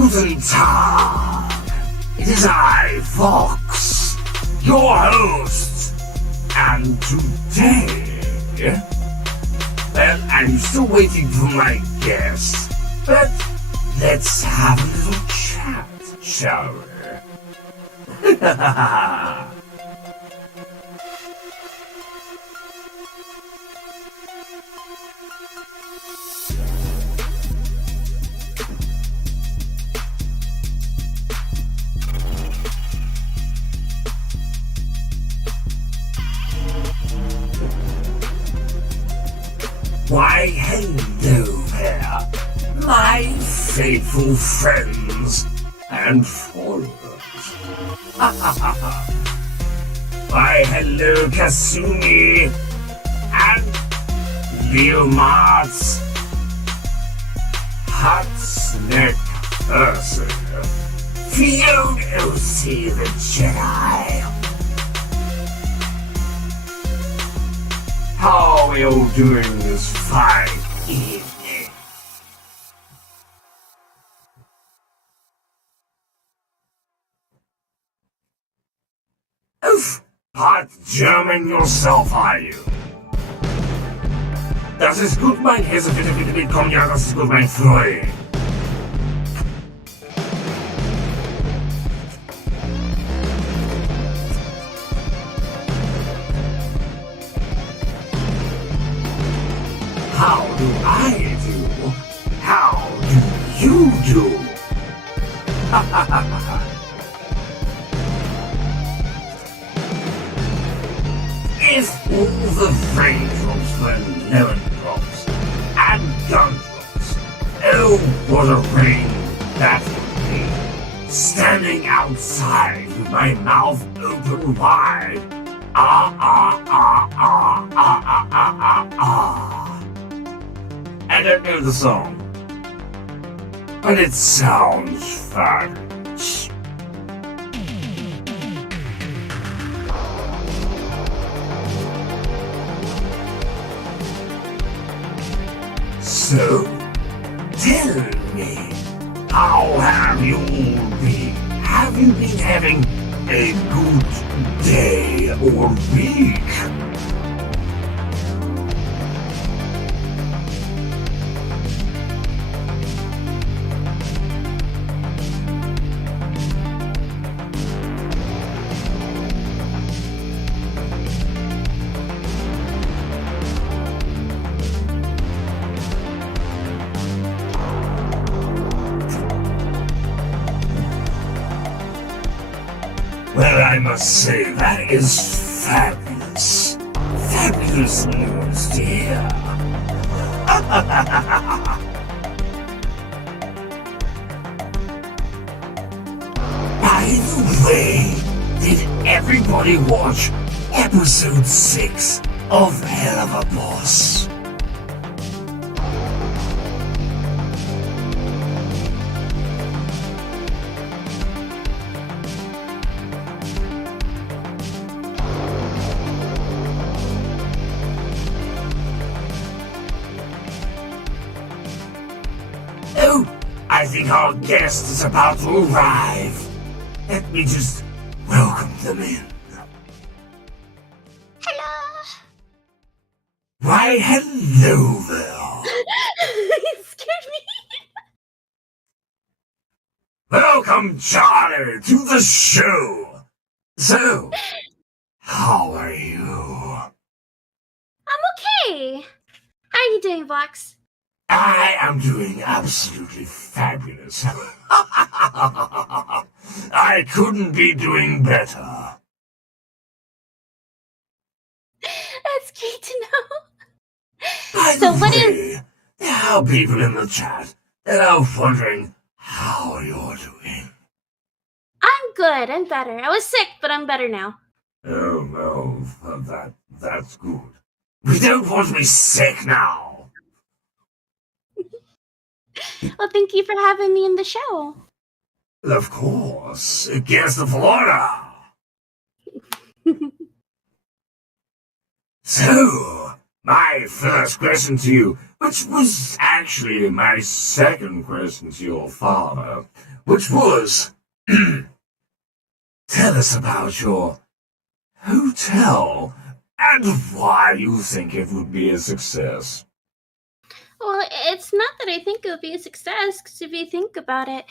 Guten Tag. It is I, Fox, your host. And today, well, I'm still waiting for my guest, but let's have a little chat, shall we? Why, hello there, my faithful friends and followers. Why, hello, Kasumi and Leomards, Hot Snack Person, Field OC the Jedi. How are we all doing this fine evening? Oof! Part German yourself, are you? Das ist gut, mein Hesse, bitte, bitte, bitte, komm, ja, das ist gut, mein Freund. How do I do? How do you do? If all the frame drops were lemon drops and gun drops, oh, what a rain that would be. Standing outside with my mouth open wide. Ah, ah, ah, ah, ah, ah, ah, ah, ah. I don't know the song, but it sounds fabulous. So, tell me, how have you all been? Have you been having a good day or week? Well, I must say that is fabulous. Fabulous news to hear. By the way, did everybody watch episode 6 of Hell of a Boss? Oh, I think our guest is about to arrive. Let me just welcome them in. Hello. Why, hello there. You scared me. Welcome, Charlie, to the show. So, how are you? I'm okay. How are you doing, Vox? I am doing absolutely fabulous. I couldn't be doing better. That's great to know. By So the what way, there are people in the chat that are wondering how you're doing. I'm good. I'm better. I was sick, but I'm better now. Oh, no, that's good. We don't want to be sick now. Well, thank you for having me in the show. Of course, guess the Florida. So, my first question to you, which was actually my second question to your father, which was, tell us about your hotel and why you think it would be a success. Well, it's not that I think it would be a success, because if you think about it,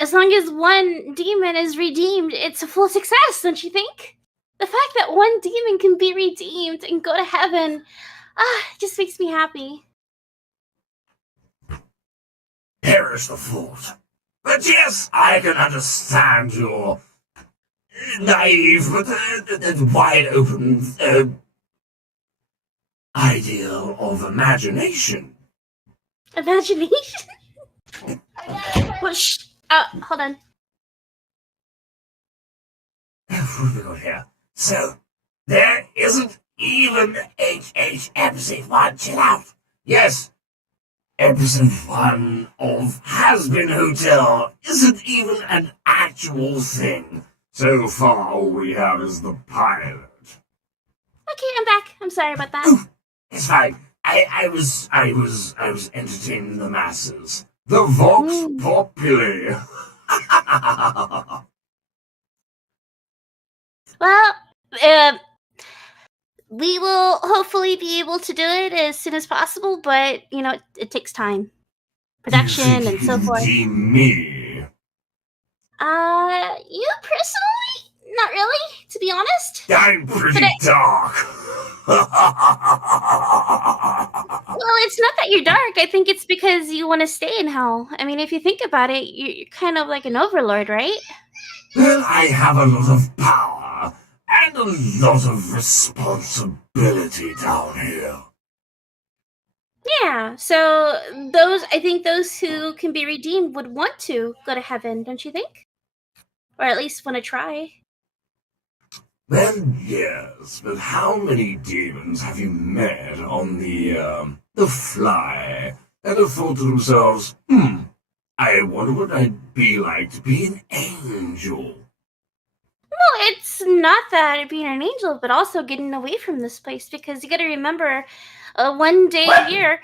as long as one demon is redeemed, it's a full success, don't you think? The fact that one demon can be redeemed and go to heaven, just makes me happy. Perish the thought. But yes, I can understand your naive but wide open ideal of imagination. Imagination? Well, shh. Hold on. What have we got here? So, there isn't even episode 1, chill out. Yes, episode 1 of Hazbin Hotel isn't even an actual thing. So far, all we have is the pilot. Okay, I'm back. I'm sorry about that. Ooh, it's fine. I was entertaining the masses. The Vox Populi. Well, we will hopefully be able to do it as soon as possible, but, it takes time. Production and so forth. Redeem me. You personally? Not really, to be honest. I'm pretty dark. Well, it's not that you're dark. I think it's because you want to stay in hell. I mean, if you think about it, you're kind of like an overlord, right? Well, I have a lot of power and a lot of responsibility down here. Yeah, so I think those who can be redeemed would want to go to heaven, don't you think? Or at least want to try. Well, yes, but how many demons have you met on the fly that have thought to themselves, I wonder what I'd be like to be an angel? Well, it's not that being an angel, but also getting away from this place, because you got to remember, one day a year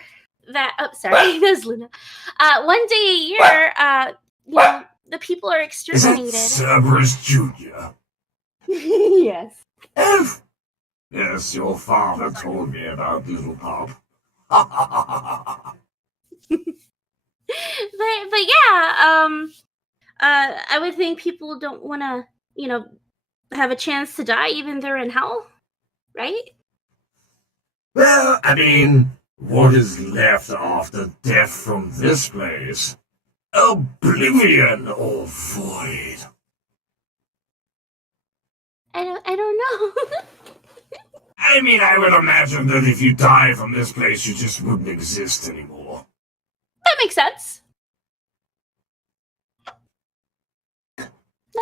that sorry, that was Luna. One day a year, the people are exterminated. Is that Cerberus Jr.? Yes. Yes, your father told me about Little Pop. But yeah, I would think people don't want to, have a chance to die even they're in hell, right? Well, I mean, what is left after death from this place? Oblivion or void? I don't know. I mean, I would imagine that if you die from this place, you just wouldn't exist anymore. That makes sense.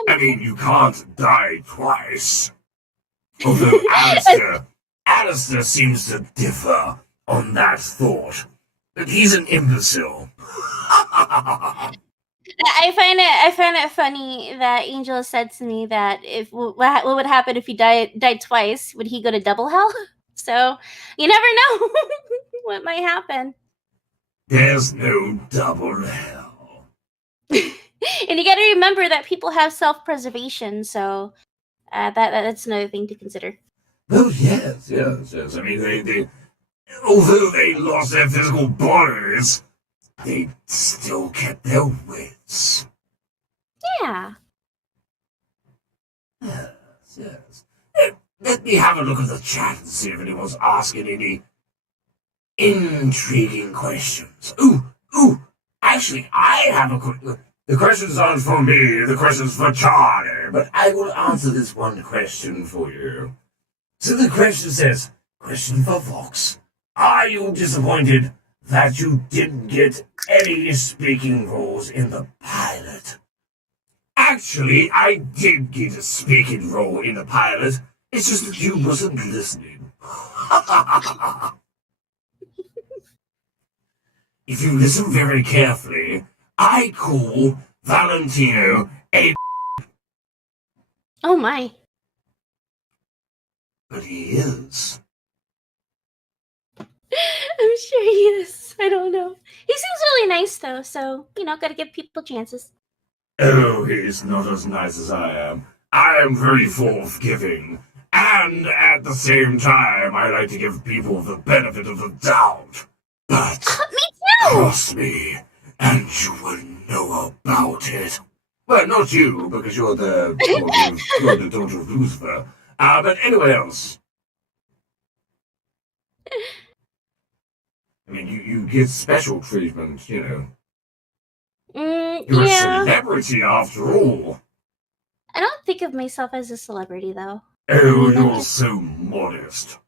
I mean, you can't die twice. Although Alistair seems to differ on that thought. But he's an imbecile. I find it funny that Angel said to me that what would happen if he died twice? Would he go to double hell? So you never know what might happen. There's no double hell. And you got to remember that people have self-preservation, so that's another thing to consider. Oh yes. I mean, they although they lost their physical bodies, they still kept their wits. Yeah. Yes. Let me have a look at the chat and see if anyone's asking any intriguing questions. Ooh. Actually, I have a question. The questions aren't for me, the question's for Charlie, but I will answer this one question for you. So the question says, question for Vox. Are you disappointed that you didn't get any speaking roles in the pilot? Actually, I did get a speaking role in the pilot. It's just that you wasn't listening. If you listen very carefully, I call Valentino a Oh my. but he is. I'm sure he is. I don't know. He seems really nice, though, so, gotta give people chances. Oh, he's not as nice as I am. I am very forgiving. And at the same time, I like to give people the benefit of the doubt. But Me too! trust me, and you will know about it. Well, not you, because you're the daughter of Lucifer. But anyone else. I mean, you get special treatment, you know. You're a celebrity after all. I don't think of myself as a celebrity, though. Oh, you're so modest.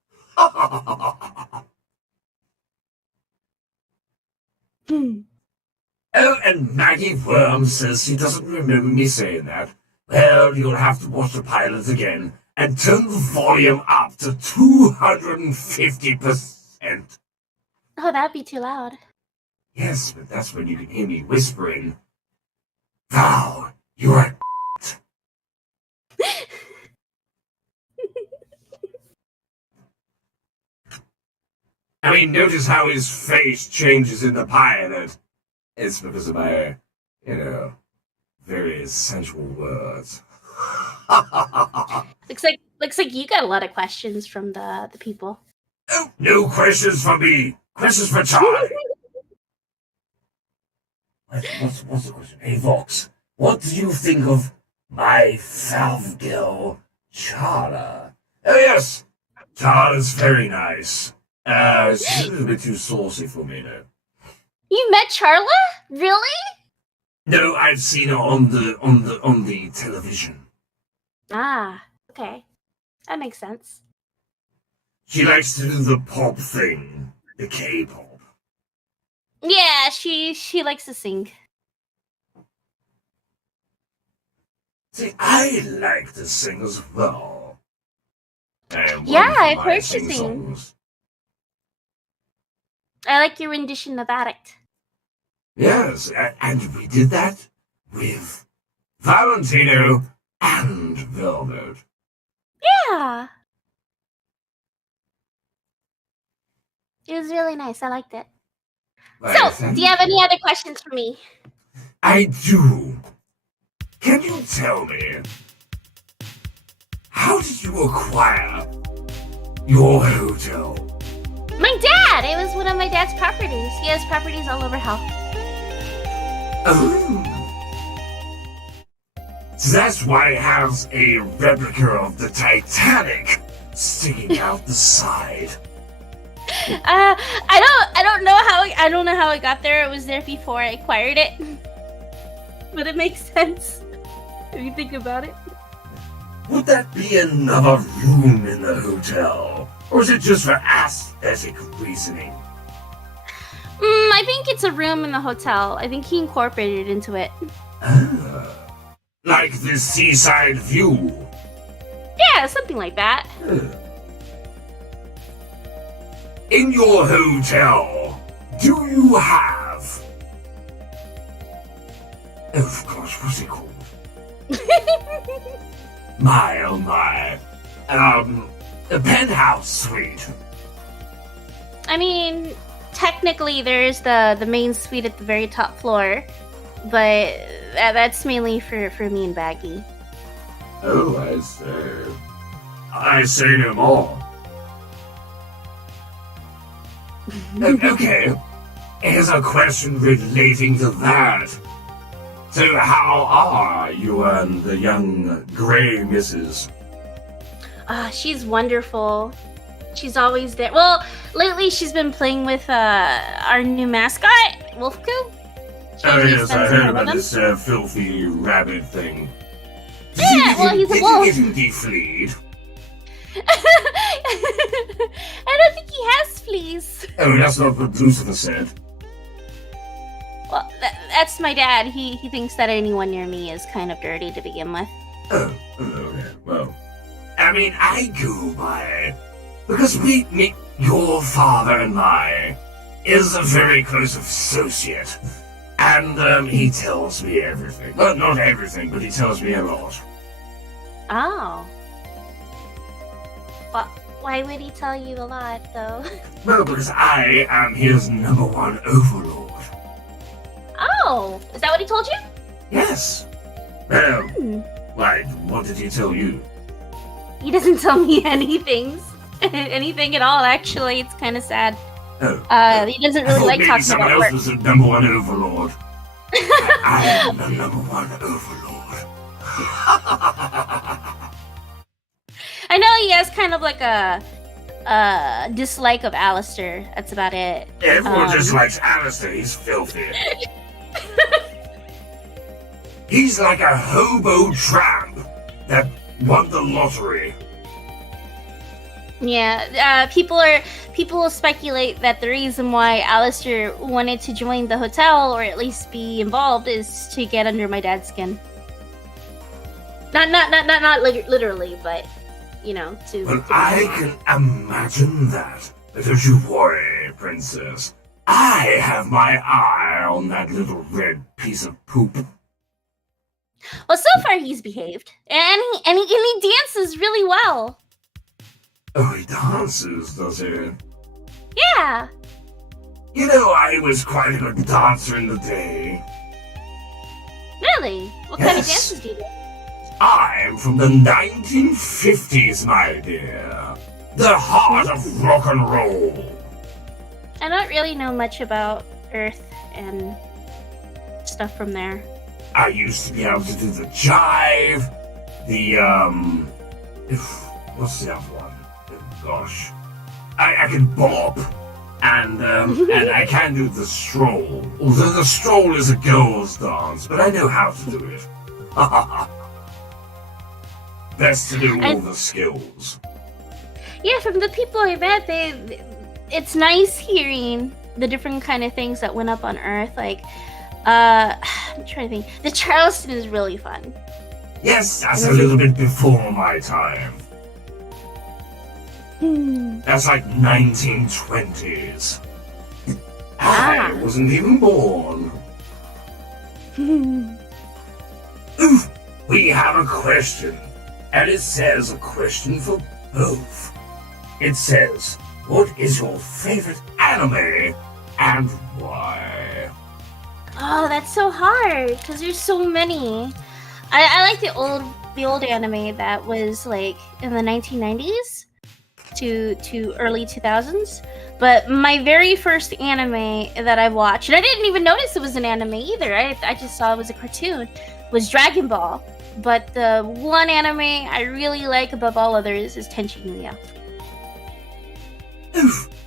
Oh, and Maggie Worm says she doesn't remember me saying that. Well, you'll have to watch the pilot again and turn the volume up to 250%. Oh, that'd be too loud. Yes, but that's when you can hear me whispering. Val, you're a I mean, notice how his face changes in the pilot. It's because of my, very sensual words. Looks like you got a lot of questions from the people. Oh, no questions for me. Questions for Charlie. What's the question? Hey, Vox, what do you think of my foul girl, Charla? Oh, yes. Charla's very nice. She's a little bit too saucy for me, though. You met Charla? Really? No, I've seen her on the television. Ah, okay. That makes sense. She likes to do the pop thing. The K-pop. Yeah, she likes to sing. See, I like to sing as well. Yeah, I've heard you sing. Songs. I like your rendition of Addict. Yes, and we did that with Valentino and Velvet. Yeah. It was really nice. I liked it. So, do you have any other questions for me? I do. Can you tell me, how did you acquire your hotel? My dad! It was one of my dad's properties. He has properties all over hell. Oh. So that's why it has a replica of the Titanic sticking out the side. I don't know how it got there. It was there before I acquired it. But it makes sense if you think about it. Would that be another room in the hotel? Or is it just for aesthetic reasoning? I think it's a room in the hotel. I think he incorporated it into it. Like the seaside view? Yeah, something like that. In your hotel, do you have... Oh gosh, what's it called? My, oh my. A penthouse suite. I mean, technically there's the main suite at the very top floor, but that's mainly for me and Baggy. Oh, I see. I say no more. Okay, here's a question relating to that. So how are you and the young grey missus? She's wonderful. She's always there. Well, lately she's been playing with our new mascot, Wolfku. Oh yes, I heard about this filthy rabbit thing. Yeah, well, he's a wolf. Did you get him defleed? I don't think he has fleas. Oh, that's not what Lucifer said. Well, that's my dad. He thinks that anyone near me is kind of dirty to begin with. Oh, okay. Well, I mean, I go by because your father and I is a very close associate, and he tells me everything. Well, not everything, but he tells me a lot. Oh. Well, why would he tell you a lot, though? Well, because I am his #1 overlord. Oh, is that what he told you? Yes. Well, why, what did he tell you? He doesn't tell me anything. Anything at all, actually. It's kind of sad. Oh. He doesn't really like talking someone about else work. was the number one overlord. I am the number one overlord. I know he has kind of like a dislike of Alistair. That's about it. Everyone dislikes Alistair. He's filthy. He's like a hobo tramp that won the lottery. Yeah, people speculate that the reason why Alistair wanted to join the hotel, or at least be involved, is to get under my dad's skin. Not literally, but to. Well, I can imagine that. But don't you worry, princess. I have my eye on that little red piece of poop. Well, so far he's behaved, and he dances really well. Oh, he dances, does he? Yeah. I was quite a good dancer in the day. Really? What kind of Yes. dances do you do? I'm from the 1950s, my dear. The heart of rock and roll. I don't really know much about Earth and stuff from there. I used to be able to do the jive, what's the other one? Oh, gosh. I can bop, and I can do the stroll. Although the stroll is a girl's dance, but I know how to do it. Best to do all the skills. Yeah, from the people I met, it's nice hearing the different kind of things that went up on Earth. Like, I'm trying to think. The Charleston is really fun. Yes, that's a little bit before my time. That's like 1920s. I wasn't even born. Oof, we have a question. And it says a question for both. It says, what is your favorite anime and why? Oh, that's so hard because there's so many. I like the old anime that was like in the 1990s to early 2000s. But my very first anime that I watched, and I didn't even notice it was an anime either. I just saw it was a cartoon, was Dragon Ball. But the one anime I really like above all others is Tenchi Muyo.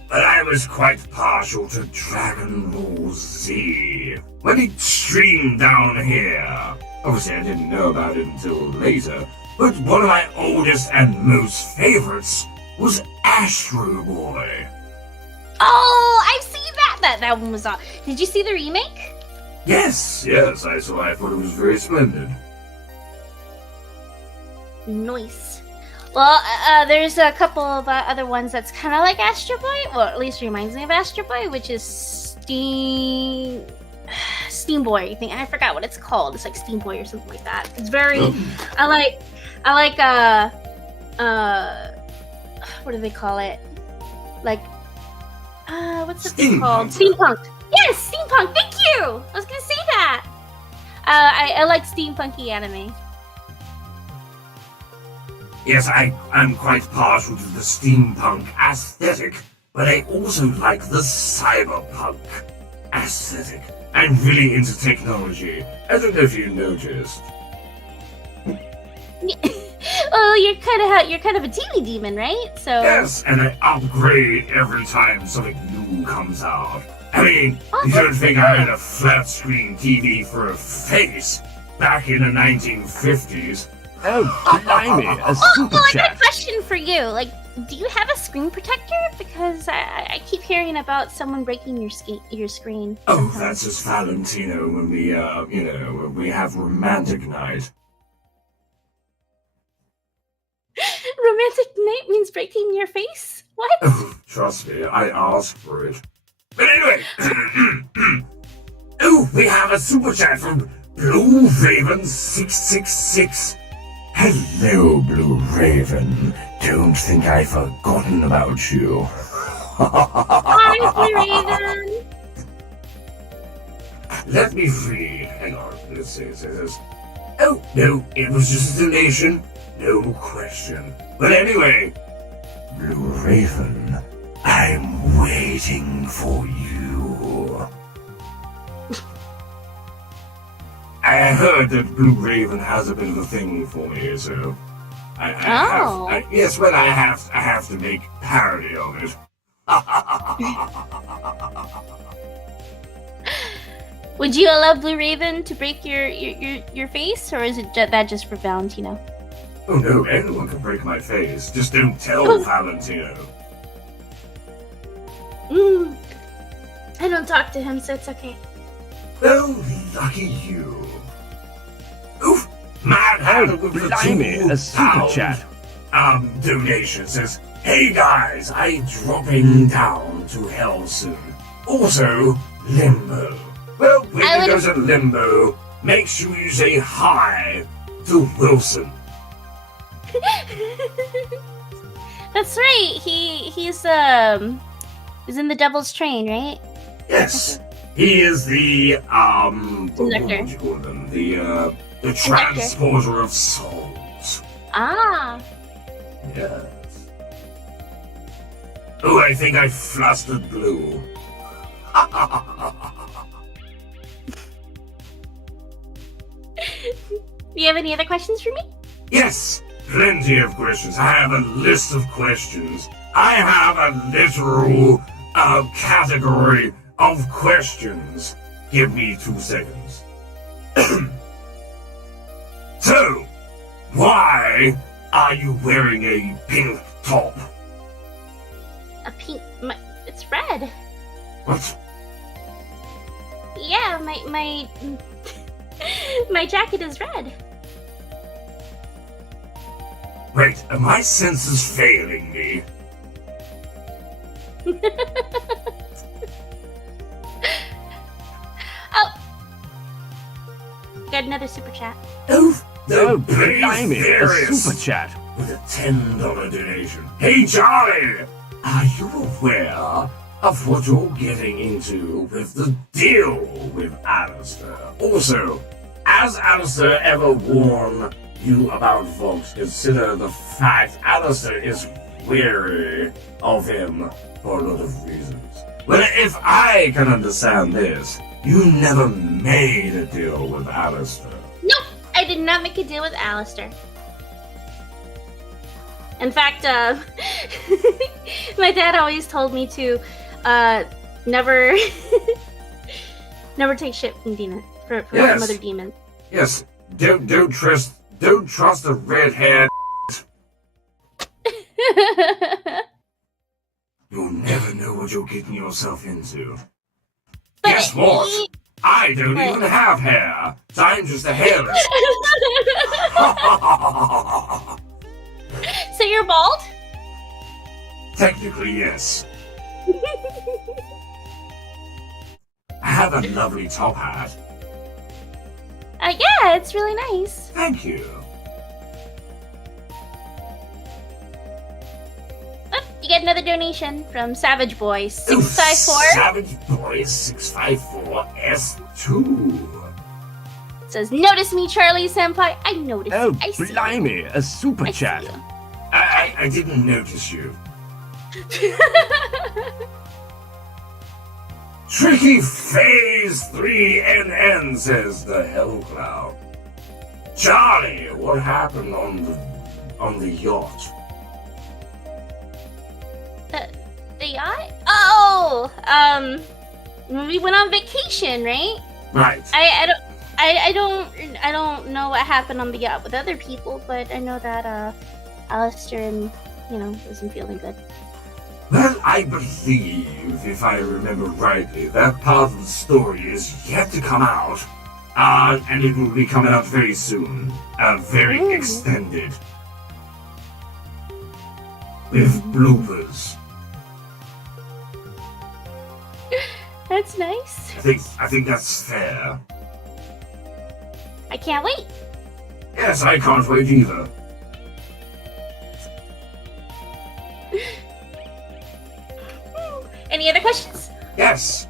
But I was quite partial to Dragon Ball Z when it streamed down here. Obviously, I didn't know about it until later, but one of my oldest and most favorites was Astro Boy. Oh, I've seen that. That one was on. Did you see the remake? Yes, I saw. I thought it was very splendid. Nice. Well, there's a couple of other ones that's kind of like Astro Boy. Well, at least reminds me of Astro Boy, which is Steam Boy. I forgot what it's called. It's like Steam Boy or something like that. It's very. I like. What do they call it? Like. What's it called? Steampunk. Yes, steampunk. Thank you. I was gonna say that. I like steampunky anime. Yes, I'm quite partial to the steampunk aesthetic, but I also like the cyberpunk aesthetic. I'm really into technology. I don't know if you noticed. Well, you're kind of a TV demon, right? So Yes, and I upgrade every time something new comes out. I mean, you don't think I had a flat screen TV for a face back in the 1950s? Oh, blimey, a super I got a chat. question for you. Like, do you have a screen protector? Because I keep hearing about someone breaking your screen. Oh, sometimes. that's just Valentino when we, when we have romantic night. Romantic night means breaking your face? What? Oh, trust me, I asked for it. But anyway, oh, we have a super chat from Blue Raven 666. Hello, Blue Raven. Don't think I've forgotten about you. Hi, Blue Raven. let me read. Hang on, let's see. It says, oh, no, it was just a donation. No question. But anyway, Blue Raven, I'm waiting for you. I heard that Blue Raven has a bit of a thing for me, so I have to make parody of it. Would you allow Blue Raven to break your face, or is it that just for Valentino? Oh no, anyone can break my face. Just don't tell Valentino. I don't talk to him, so it's okay. Oh, lucky you. Oof! Mad Hatter with the Blimey, a super chat. Donation says, hey guys, I'm dropping down to hell soon. Also, Limbo. Well, when you go to Limbo, make sure you say hi to Wilson. That's right. He's in the Devil's Train, right? Yes, he is the what Conductor. would you call them? The transporter of souls. Ah. Yes. Oh, I think I flustered Blue. Do you have any other questions for me? Yes, plenty of questions. I have a list of questions. I have a literal category of questions. Give me 2 seconds. So, why are you wearing a pink top? A pink. It's red. What? Yeah, my my jacket is red. Wait, are my senses failing me? Oh, got another super chat. Oh, Oh, blimey, a super chat. With a $10 donation. Hey, Charlie! Are you aware of what you're getting into with the deal with Alistair? Also, has Alistair ever warned you about Vox? Consider the fact Alistair is wary of him for a lot of reasons. Well, if I can understand this, you never made a deal with Alistair. Nope, I did not make a deal with Alistair. In fact, my dad always told me to never never take shit from demon from other demons. Yes, don't trust a redhead. You'll never know what you're getting yourself into. But Guess what? I don't even have hair, so I'm just a hairless. So you're bald? Technically, yes. I have a lovely top hat. Yeah, it's really nice. Thank you. Oh, you get another donation from Savage Boy Oh, 654. Savage Boy 654 S2. It says, "Notice me, Charlie Senpai. I noticed. Oh, I see. blimey, a super I see chat. you." I didn't notice you. Tricky Phase 3NN says the Hell Cloud. Charlie, what happened on the yacht? The yacht? Oh, we went on vacation, right? Right. I don't know what happened on the yacht with other people, but I know that Alistair wasn't feeling good. Well, I believe, if I remember rightly, that part of the story is yet to come out. And it will be coming out very soon. Very extended. With bloopers. That's nice. I think that's fair. I can't wait. Yes, I can't wait either. Any other questions? Yes,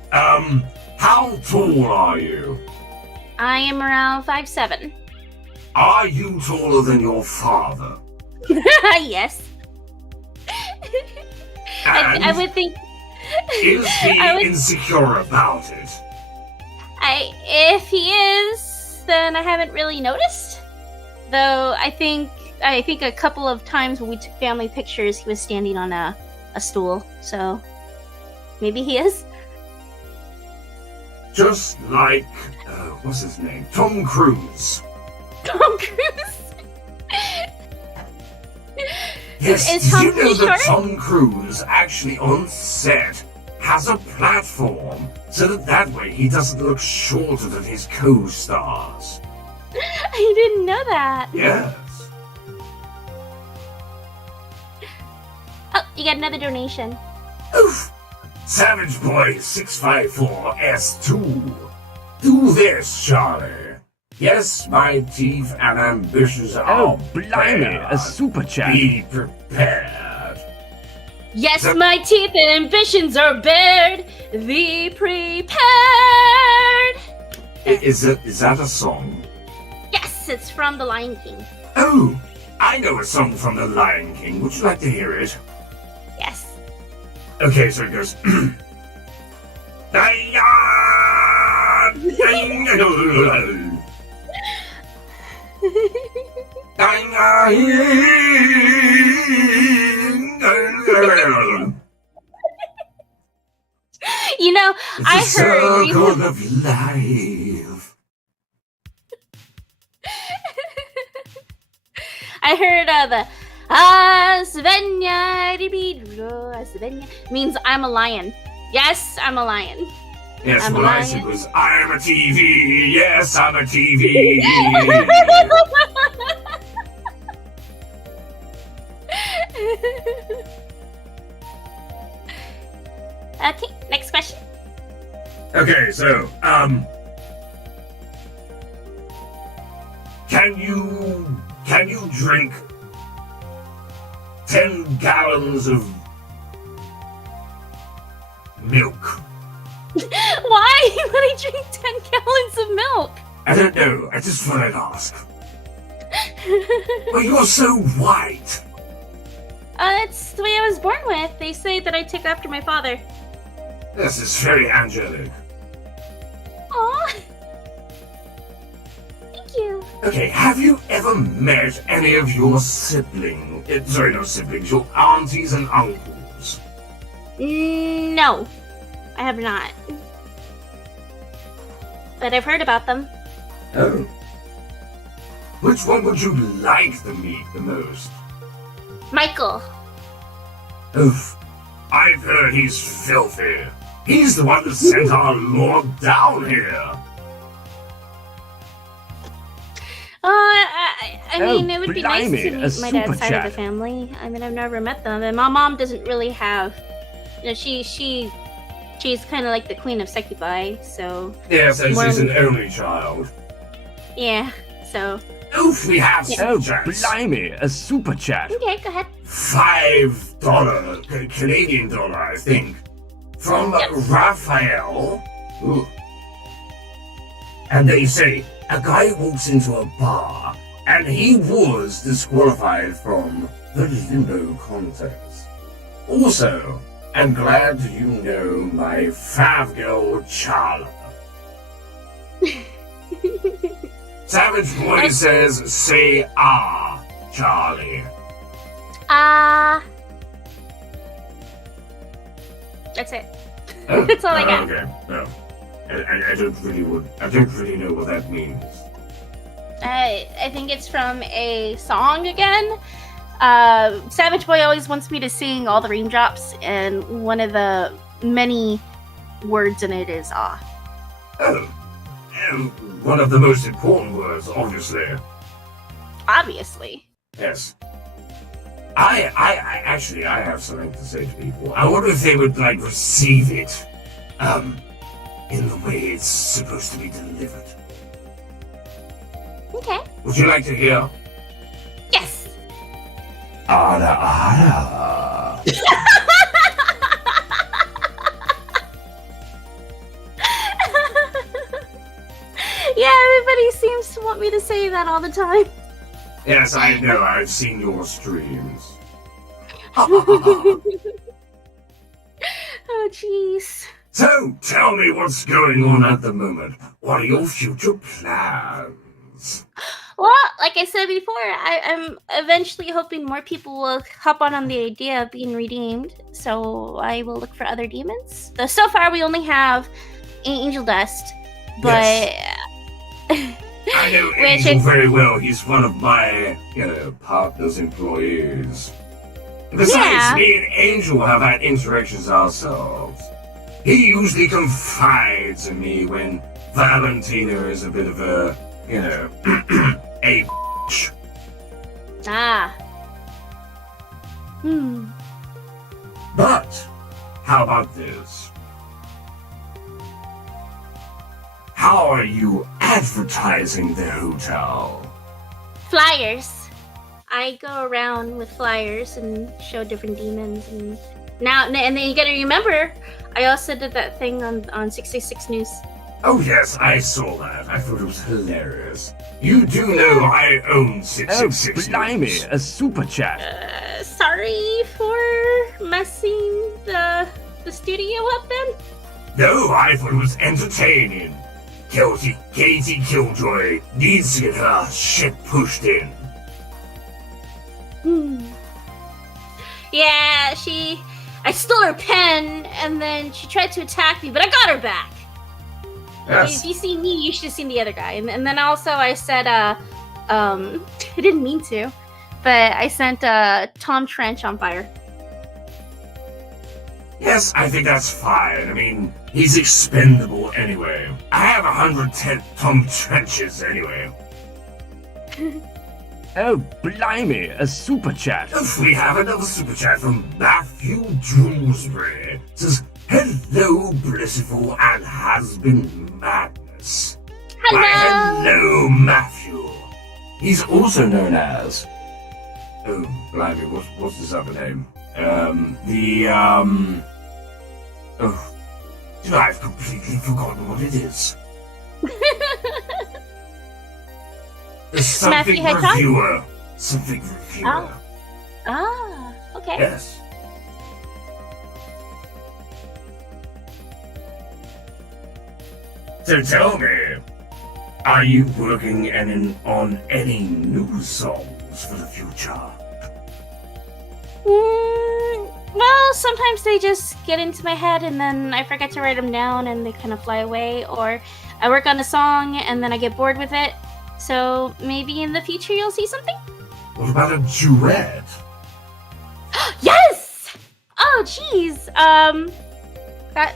How tall are you? I am around 5'7". Are you taller than your father? Yes. And I would think. is he I would- insecure about it? If he is, then I haven't really noticed. Though I think a couple of times when we took family pictures, he was standing on a stool. So maybe he is. Just like, what's his name? Tom Cruise. Tom Cruise. Yes, Is did Tom you know Cruise that short? Tom Cruise actually on set has a platform so that way he doesn't look shorter than his co-stars? I didn't know that. Yes. Oh, you got another donation. Oof. Savage Boy 654S2. Do this, Charlie. Yes, my teeth and ambitions are Oh, blimey, bared. a super chat. Be prepared. Yes, So- my teeth and ambitions are bared. Be prepared. Is that a song? Yes, it's from The Lion King. Oh, I know a song from The Lion King. Would you like to hear it? Yes. Okay, so it goes. You know, It's I a heard circle of life. I heard the Svenja means I'm a lion. Yes, I'm a lion. Yes, I'm a what I said lion. was, I'm a TV. Yes, I'm a TV. Okay, next question. Okay, so, can you drink 10 gallons of milk? Why would I drink 10 gallons of milk? I don't know, I just thought I'd ask. Well, you're so white. It's the way I was born with. They say that I took after my father. This is very angelic. Aw. Thank you. Okay, have you ever met any of your siblings? Sorry, not siblings, your aunties and uncles? No, I have not. But I've heard about them. Oh. Which one would you like to meet the most? Michael. Oof. I've heard he's filthy. He's the one that sent our Lord down here. I mean, it would be nice blimey, to a meet my super dad's side of chat. the family. I mean, I've never met them, and my mom doesn't really have. You know, she's kind of like the queen of succubi, so Yes, and Well- she's an only child. yeah. So Oof, we have Oh, some chats. blimey, a super chat. okay, go ahead. $5 Canadian dollar, I think, from Yep. Raphael. Ooh. And they say a guy walks into a bar and he was disqualified from the limbo contest. Also, I'm glad you know my fav girl Charla. Savage Boy says, say ah, Charlie. That's it. Oh, That's all I got. Okay, no. I don't really know what that means. I think it's from a song again. Savage Boy always wants me to sing All the Raindrops, and one of the many words in it is ah. Oh, and one of the most important words, obviously. Obviously. Yes. I actually have something to say to people. I wonder if they would like receive it, in the way it's supposed to be delivered. Okay. Would you like to hear? Yes. Ara ara. everybody seems to want me to say that all the time. Yes, I know. I've seen your streams. Oh, jeez. So, tell me what's going on at the moment. What are your future plans? Well, like I said before, I'm eventually hoping more people will hop on the idea of being redeemed. So I will look for other demons. Though so far we only have Angel Dust, but I know Angel very well. He's one of my, partner's employees. Besides, me and Angel have had interactions ourselves. He usually confides in me when Valentina is a bit of a, a bitch. But, how about this? How are you advertising the hotel? Flyers. I go around with flyers and show different demons, and then you gotta remember, I also did that thing on 666 News. Oh yes, I saw that. I thought it was hilarious. You do know I own 666 Oh, blimey, News. a super chat. Sorry for messing the studio up then? No, I thought it was entertaining. Katie Killjoy needs to get her shit pushed in. Yeah, I stole her pen, and then she tried to attack me, but I got her back. Yes. If you see me, you should have seen the other guy. And then also I said, I didn't mean to, but I sent Tom Trench on fire. Yes, I think that's fine. I mean, he's expendable anyway. I have 110 Tom Trenches anyway. Oh, blimey, a super chat. We have another super chat from Matthew Dewsbury. It says, hello, blissful and Hazbin madness. Hello! Why, hello, Matthew. He's also known as... Oh, blimey, what's his other name? Oh, I've completely forgotten what it is. The something Matthew reviewer. Something reviewer. Okay. Yes. So tell me, are you working on any new songs for the future? Well, sometimes they just get into my head and then I forget to write them down and they kind of fly away. Or I work on a song and then I get bored with it. So maybe in the future you'll see something? What about a duet? Yes! Oh, jeez. That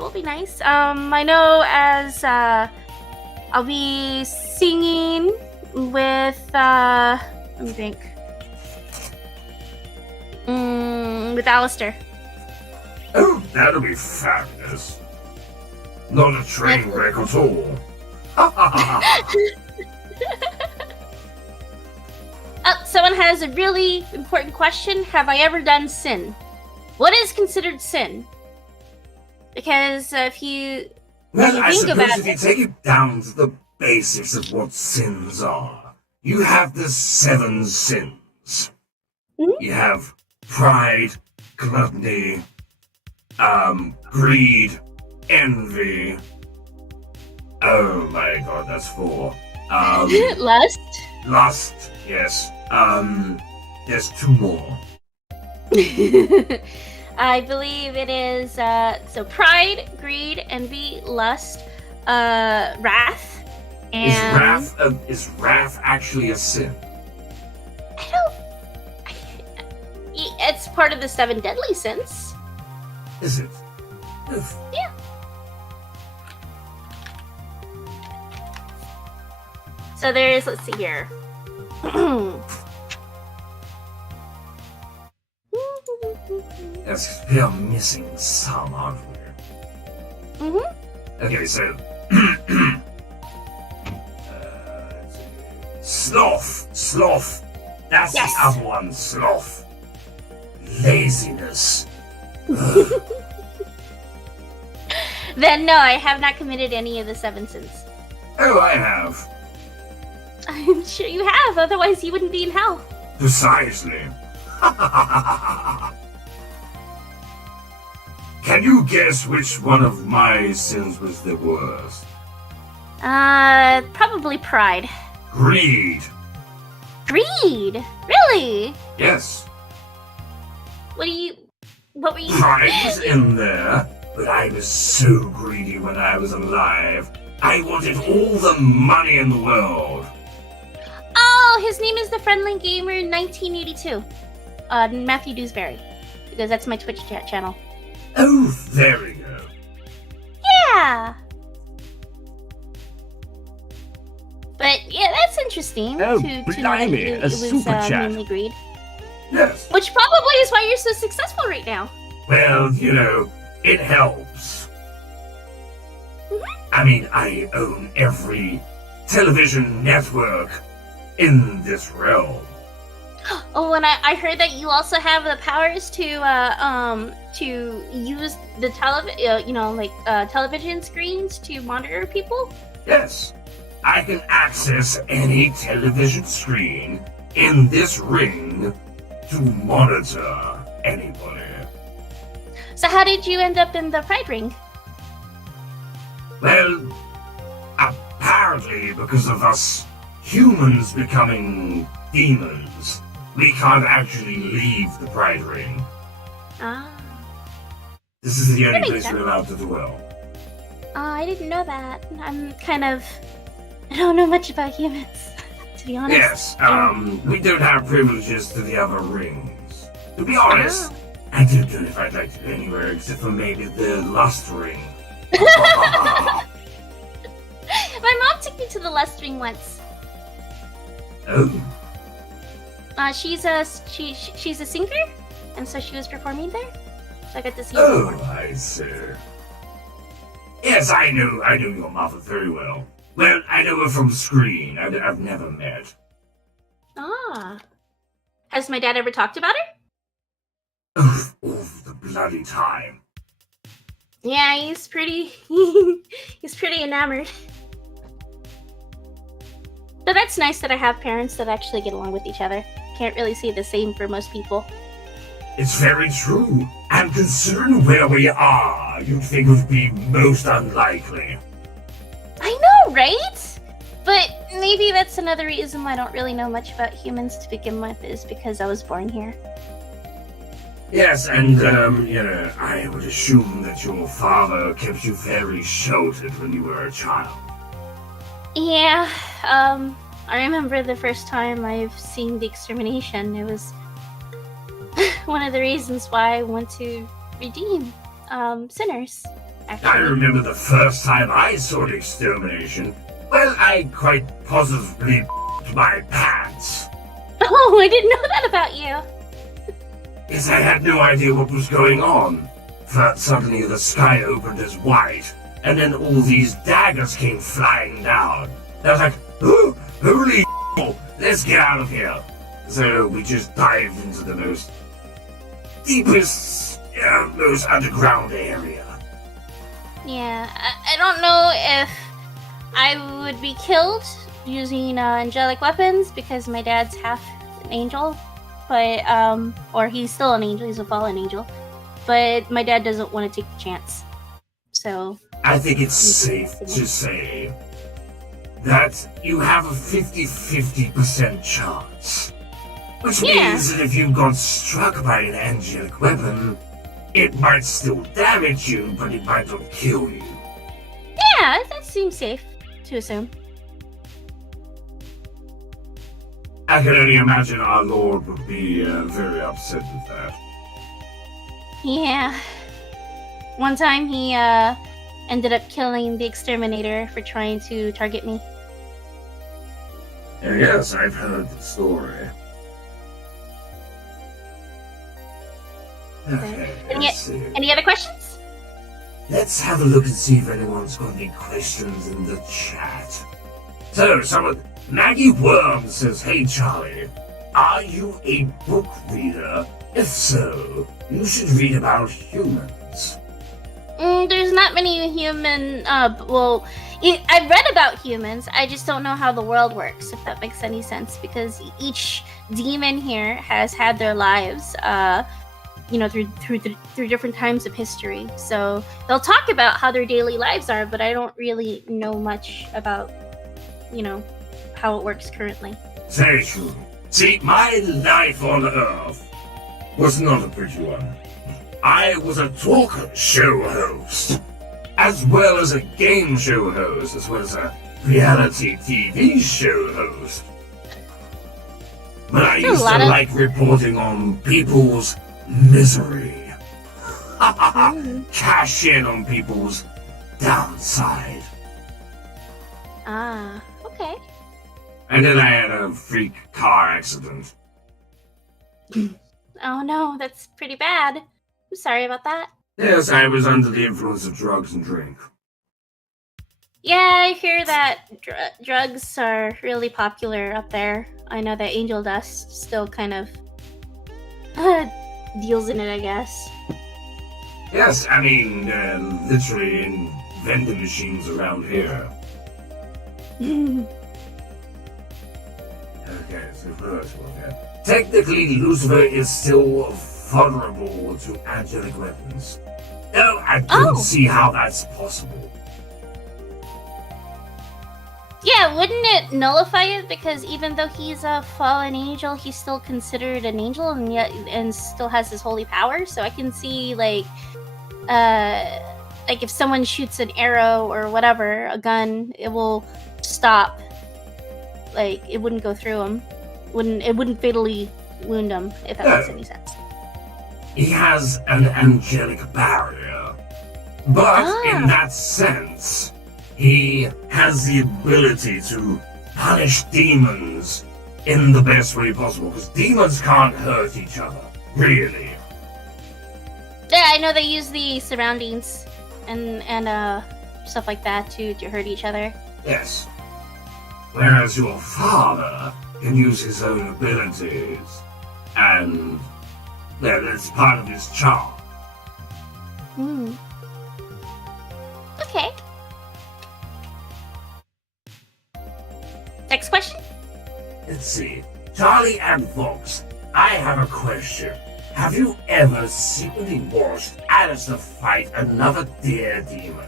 will be nice. I know as I'll be singing with let me think. With Alistair. Oh, that'll be fabulous. Not a train wreck at all. Someone has a really important question. Have I ever done sin? What is considered sin? Because if you Well, I think suppose about if you take it down to the basics of what sins are, you have the 7 sins. You have pride, gluttony, greed, envy. Oh my god, that's 4. lust. Lust, yes. There's 2 more. I believe it is so pride, greed, envy, lust, wrath, and Is wrath actually a sin? it's part of the 7 deadly sins. Is it? Yeah. So there's, let's see here. Yes, we are missing some, aren't we? Okay, so... let's see. Sloth. That's Yes. the other one, sloth. Laziness. Then no, I have not committed any of the 7 sins. Oh, I have. I'm sure you have, otherwise you wouldn't be in hell. Precisely. Can you guess which one of my sins was the worst? Probably pride. Greed. Greed? Really? Yes. What were you... Pride was in there, but I was so greedy when I was alive. I wanted all the money in the world. Oh, his name is the Friendly Gamer 1982. Matthew Dewsbury. Because that's my Twitch chat channel. Oh, there we go. Yeah! But, yeah, that's interesting. Oh, to know that blimey, it a was super chat. mainly greed. Yes. Which probably is why you're so successful right now. Well, it helps. I mean, I own every television network in this realm. Oh, and I heard that you also have the powers to use the television screens to monitor people. Yes. I can access any television screen in this ring to monitor anybody. So how did you end up in the Pride Ring? Well, apparently because of us humans becoming demons, we can't actually leave the Pride Ring. Ah. This is the only makes place sense. we're allowed to dwell. I didn't know that. I don't know much about humans, to be honest. Yes, we don't have privileges to the other rings. To be honest, I don't know if I'd like to go anywhere except for maybe the Lust Ring. My mom took me to the Lust Ring once. Oh, She's a singer, and so she was performing there. So I got to see her oh, perform. I see. Yes, I know your mother very well. Well, I know her from screen. I've never met. Ah. Has my dad ever talked about her? All the bloody time. Yeah, he's pretty he's pretty enamored. But that's nice that I have parents that actually get along with each other. Can't really say the same for most people. It's very true. And considering where we are, you'd think it would be most unlikely. I know, right? But maybe that's another reason why I don't really know much about humans to begin with, is because I was born here. Yes, and, I would assume that your father kept you very sheltered when you were a child. Yeah, I remember the first time I've seen the extermination. It was one of the reasons why I want to redeem, sinners, actually. I remember the first time I saw the extermination. Well, I quite positively my pants. Oh, I didn't know that about you. Yes, I had no idea what was going on. But suddenly the sky opened as white, and then all these daggers came flying down. I was like, oh, holy let's get out of here. So we just dived into the most deepest, most underground area. Yeah, I don't know if I would be killed using angelic weapons because my dad's half an angel, but or he's still an angel, he's a fallen angel, but my dad doesn't want to take the chance. So I think it's safe to say that you have a 50-50% chance. Which means that if you got struck by an angelic weapon, it might still damage you, but it might not kill you. Yeah, that seems safe to assume. I can only imagine our Lord would be very upset with that. Yeah. One time he ended up killing the exterminator for trying to target me. Yes, I've heard the story. Okay, let's see. Any other questions? Let's have a look and see if anyone's got any questions in the chat. So, Maggie Worm says, "Hey Charlie, are you a book reader? If so, you should read about humans." There's not many human. I've read about humans. I just don't know how the world works, if that makes any sense. Because each demon here has had their lives, through different times of history. So they'll talk about how their daily lives are, but I don't really know much about, how it works currently. Very true. See, my life on Earth was not a pretty one. I was a talk show host, as well as a game show host, as well as a reality TV show host. But I used to like reporting on people's misery. Cash in on people's downside. Ah, okay. And then I had a freak car accident. Oh no, that's pretty bad. I'm sorry about that. Yes, I was under the influence of drugs and drink. Yeah, I hear that drugs are really popular up there. I know that Angel Dust still kind of deals in it, I guess. Yes, I mean, literally in vending machines around here. Okay, so first, technically, Lucifer is still vulnerable to angelic weapons. No, I don't see how that's possible. Yeah, wouldn't it nullify it? Because even though he's a fallen angel, he's still considered an angel, and still has his holy power. So I can see like if someone shoots an arrow or whatever, a gun, it will stop. Like it wouldn't go through him. It wouldn't fatally wound him, if that makes any sense. He has an angelic barrier, but in that sense, he has the ability to punish demons in the best way possible, because demons can't hurt each other, really. Yeah, I know they use the surroundings and stuff like that to hurt each other. Yes. Whereas your father can use his own abilities, and that's part of his charm. Okay. Next question? Let's see. Charlie and Fox, I have a question. Have you ever secretly watched Alistair fight another deer demon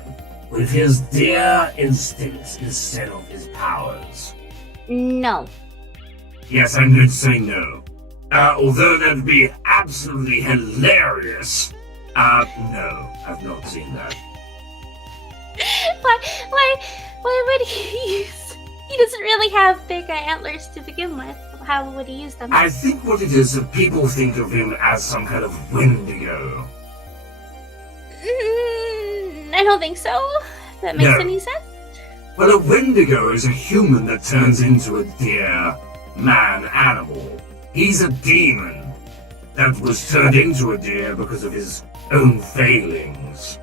with his deer instincts instead of his powers? No. Yes, I'm going to say no. Although that'd be absolutely hilarious. No, I've not seen that. Why would he use... He doesn't really have big antlers to begin with. How would he use them? I think what it is that people think of him as some kind of Wendigo. I don't think so. If that makes any sense. Well, a Wendigo is a human that turns into a deer man animal. He's a demon that was turned into a deer because of his own failings.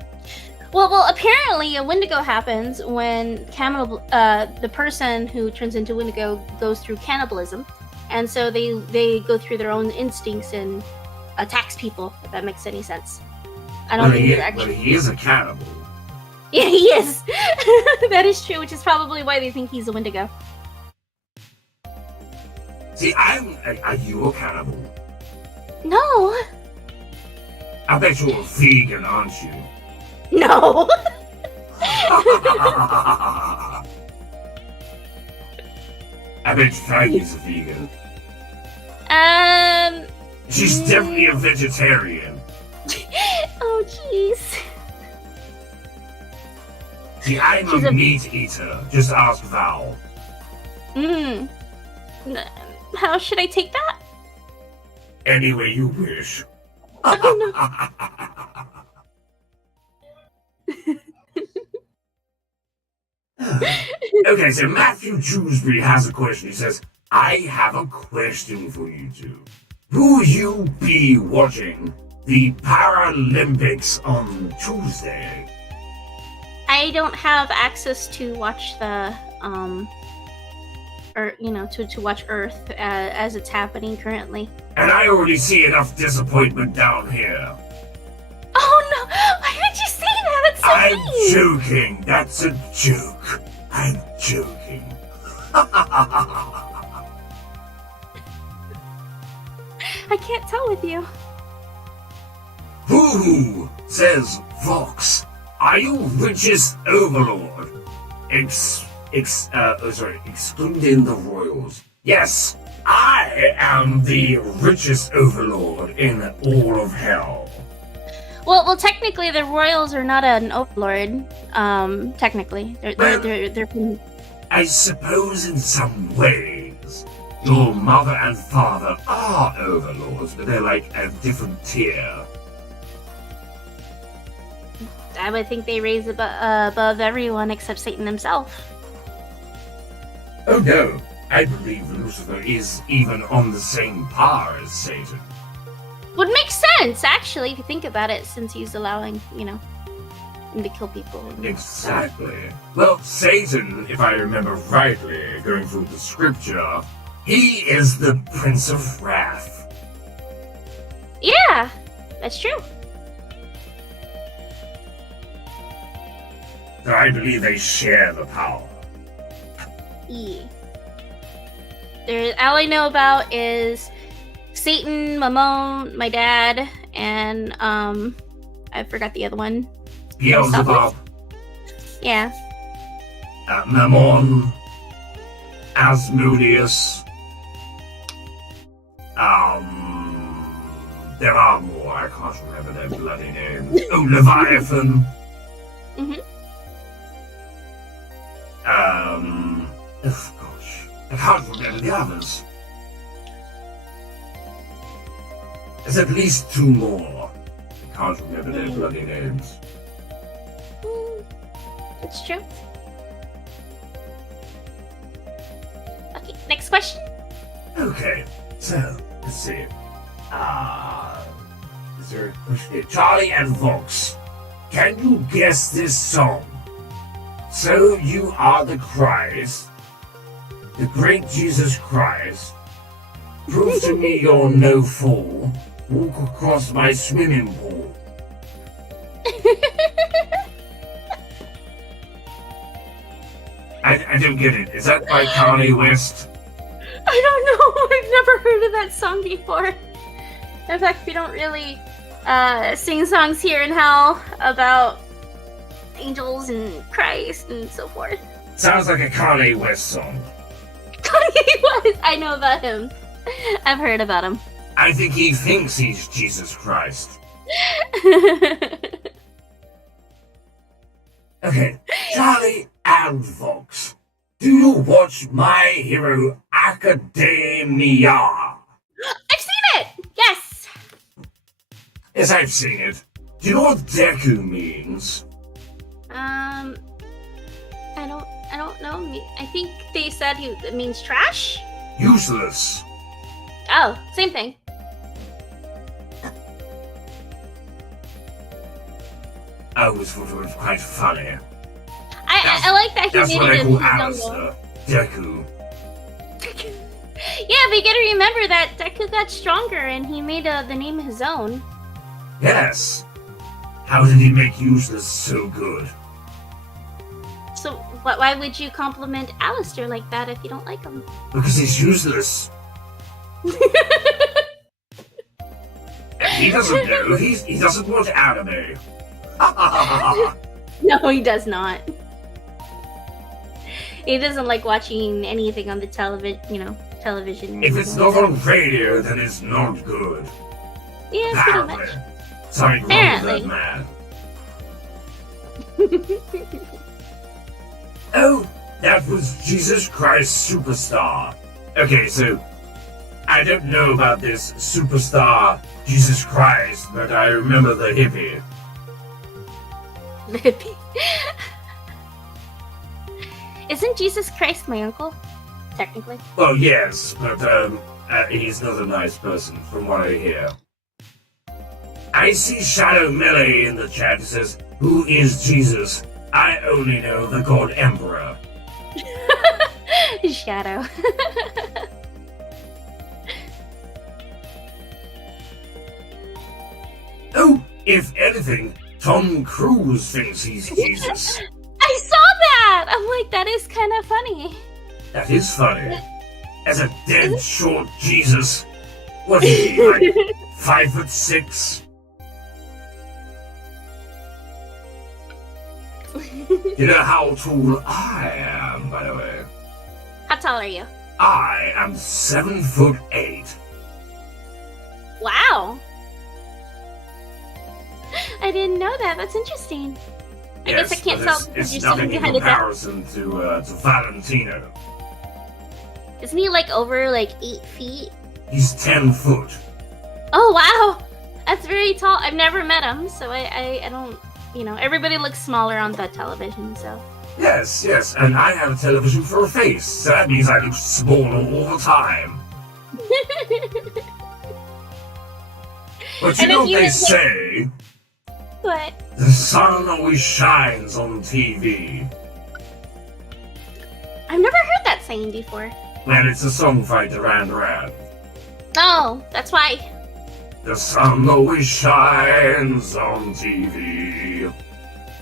Well, apparently a Wendigo happens when the person who turns into Wendigo goes through cannibalism, and so they go through their own instincts and attacks people. If that makes any sense. I don't think he is a cannibal. Yeah, he is. That is true, which is probably why they think he's a Wendigo. See, are you a cannibal? No. I bet you're a vegan, aren't you? No. I bet Fanny's a vegan. She's definitely a vegetarian. Oh, jeez. See, I'm a meat eater. Just ask Val. How should I take that? Any way you wish. Oh, no. Okay, so Matthew Dewsbury has a question. He says, I have a question for you two. Will you be watching the Paralympics on Tuesday? I don't have access to watch the, to watch Earth as it's happening currently. And I already see enough disappointment down here. Oh no! Why did you say that? I'm joking. That's a joke. I'm joking. I can't tell with you. Hoo-hoo, says Vox. Are you richest overlord? Excluding the royals. Yes, I am the richest overlord in all of hell. Well, technically, the royals are not an overlord. Technically, they're. I suppose in some ways, your mother and father are overlords, but they're like a different tier. I would think they raise above everyone except Satan himself. Oh no, I believe Lucifer is even on the same par as Satan. Would make sense, actually, if you think about it, since he's allowing, him to kill people. Exactly. Well, Satan, if I remember rightly, going through the scripture, he is the Prince of Wrath. Yeah, that's true. So I believe they share the power. Yeah. All I know about is Satan, my mom, my dad, and I forgot the other one. Beelzebub. Yeah. Mammon. Asmodeus. There are more. I can't remember their bloody names. Oh, Leviathan. Oh gosh, I can't remember the others. There's at least two more. I can't remember their bloody names. That's true. Okay, next question. Okay, so let's see. Is there a question here? Charlie and Vox, can you guess this song? So you are the Christ, the great Jesus Christ. Prove to me you're no fool. Walk across my swimming pool. I don't get it. Is that by Kanye West? I don't know. I've never heard of that song before. In fact, we don't really sing songs here in hell about angels and Christ and so forth. Sounds like a Kanye West song. Kanye West! I know about him. I've heard about him. I think he thinks he's Jesus Christ. Okay, Charlie and Vox, do you watch My Hero Academia? I've seen it! Yes! Yes, I've seen it. Do you know what Deku means? I don't know. I think they said it means trash? Useless. Oh, same thing. I always thought it was quite funny. I like that he That's made what it I in call his Alistair. Deku. Yeah, but you gotta remember that Deku got stronger and he made the name his own. Yes. How did he make useless so good? So why would you compliment Alistair like that if you don't like him? Because he's useless. He doesn't know. He doesn't watch anime. No, he does not. He doesn't like watching anything on the television. If it's not on radio, then it's not good. Yeah, pretty much. Something wrong with that man. Oh, that was Jesus Christ Superstar. Okay, so I don't know about this superstar Jesus Christ, but I remember the hippie. The hippie. Isn't Jesus Christ my uncle? Technically. Well, yes, but he's not a nice person, from what I hear. I see Shadow Melee in the chat. It says, "Who is Jesus? I only know the God Emperor." Shadow. Oh, if anything, Tom Cruise thinks he's Jesus. I saw that! I'm like, that is kind of funny. That is funny. As a dead, short Jesus. What is he, like 5'6"? You know how tall I am, by the way? How tall are you? I am 7'8". Wow. I didn't know that. That's interesting. I Yes, guess I can't but tell it's because you're nothing sitting in behind a desk. comparison to Valentino. Isn't he like over like 8 feet? He's 10 foot. Oh wow, that's very tall. I've never met him, so I don't. You know, everybody looks smaller on the television, so. Yes, and I have a television for a face, so that means I look smaller all the time. But you And know if you they would say, What? the sun always shines on TV. I've never heard that saying before. And it's a song by Duran Duran. Oh, that's why. The sun always shines on TV.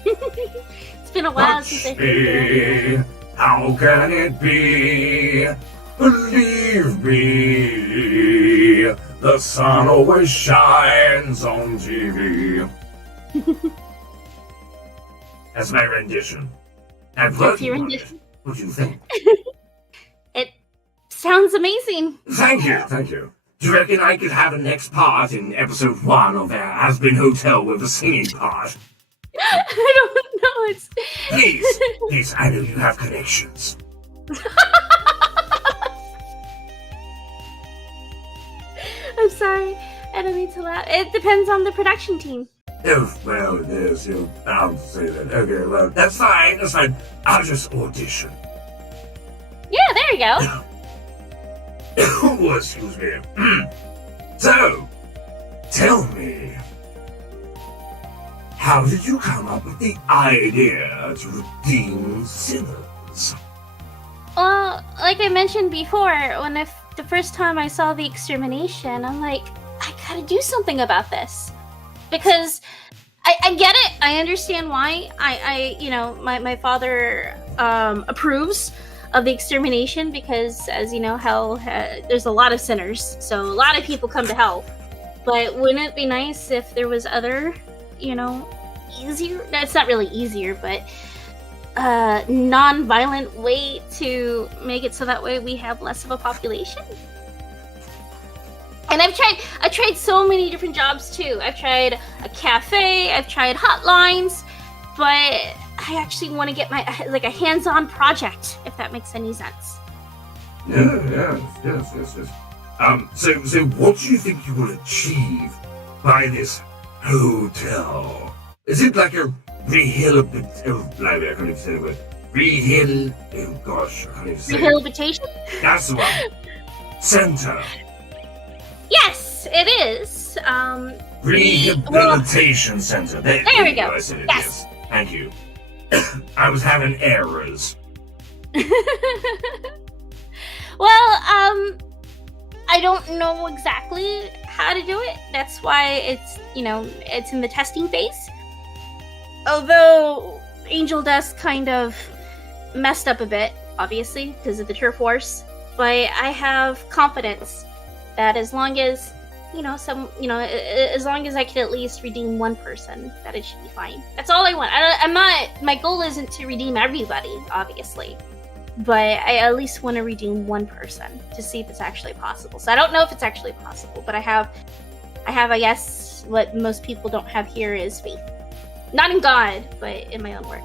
It's been a while since I Touch heard me, how can it be? Believe me, the sun always shines on TV. That's my rendition. I've That's worked your on it. rendition. What do you think? It sounds amazing. Thank you. Do you reckon I could have a next part in episode 1 of our Hazbin Hotel with a singing part? I don't know. It's Please, I know you have connections. I'm sorry. I don't need to laugh. It depends on the production team. Oh, well, it is. You're bound to say that. Okay, well, that's fine. I'll just audition. Yeah, there you go. Oh, excuse me. So, tell me, how did you come up with the idea to redeem sinners? Well, like I mentioned before, the first time I saw the extermination, I'm like, I gotta do something about this. Because I get it. I understand why. My father approves of the extermination because, as you know, hell, there's a lot of sinners. So a lot of people come to hell. But wouldn't it be nice if there was other, easier? It's not really easier, but non-violent way to make it so that way we have less of a population. And I've tried so many different jobs too. I've tried a cafe, I've tried hotlines, but I actually want to get a hands-on project, if that makes any sense. Yes. So what do you think you will achieve by this hotel? Is it like a Rehabilitation? That's the one. Center. Yes, it is. Rehabilitation center. There we go. I said it, Yes. Thank you. I was having errors. Well, I don't know exactly how to do it. That's why it's in the testing phase. Although Angel Dust kind of messed up a bit, obviously, because of the turf wars. But I have confidence that as long as as long as I can at least redeem one person, that it should be fine. That's all I want. My goal isn't to redeem everybody, obviously, but I at least want to redeem one person to see if it's actually possible. So I don't know if it's actually possible, but I have, I guess, what most people don't have here is faith. Not in God, but in my own work.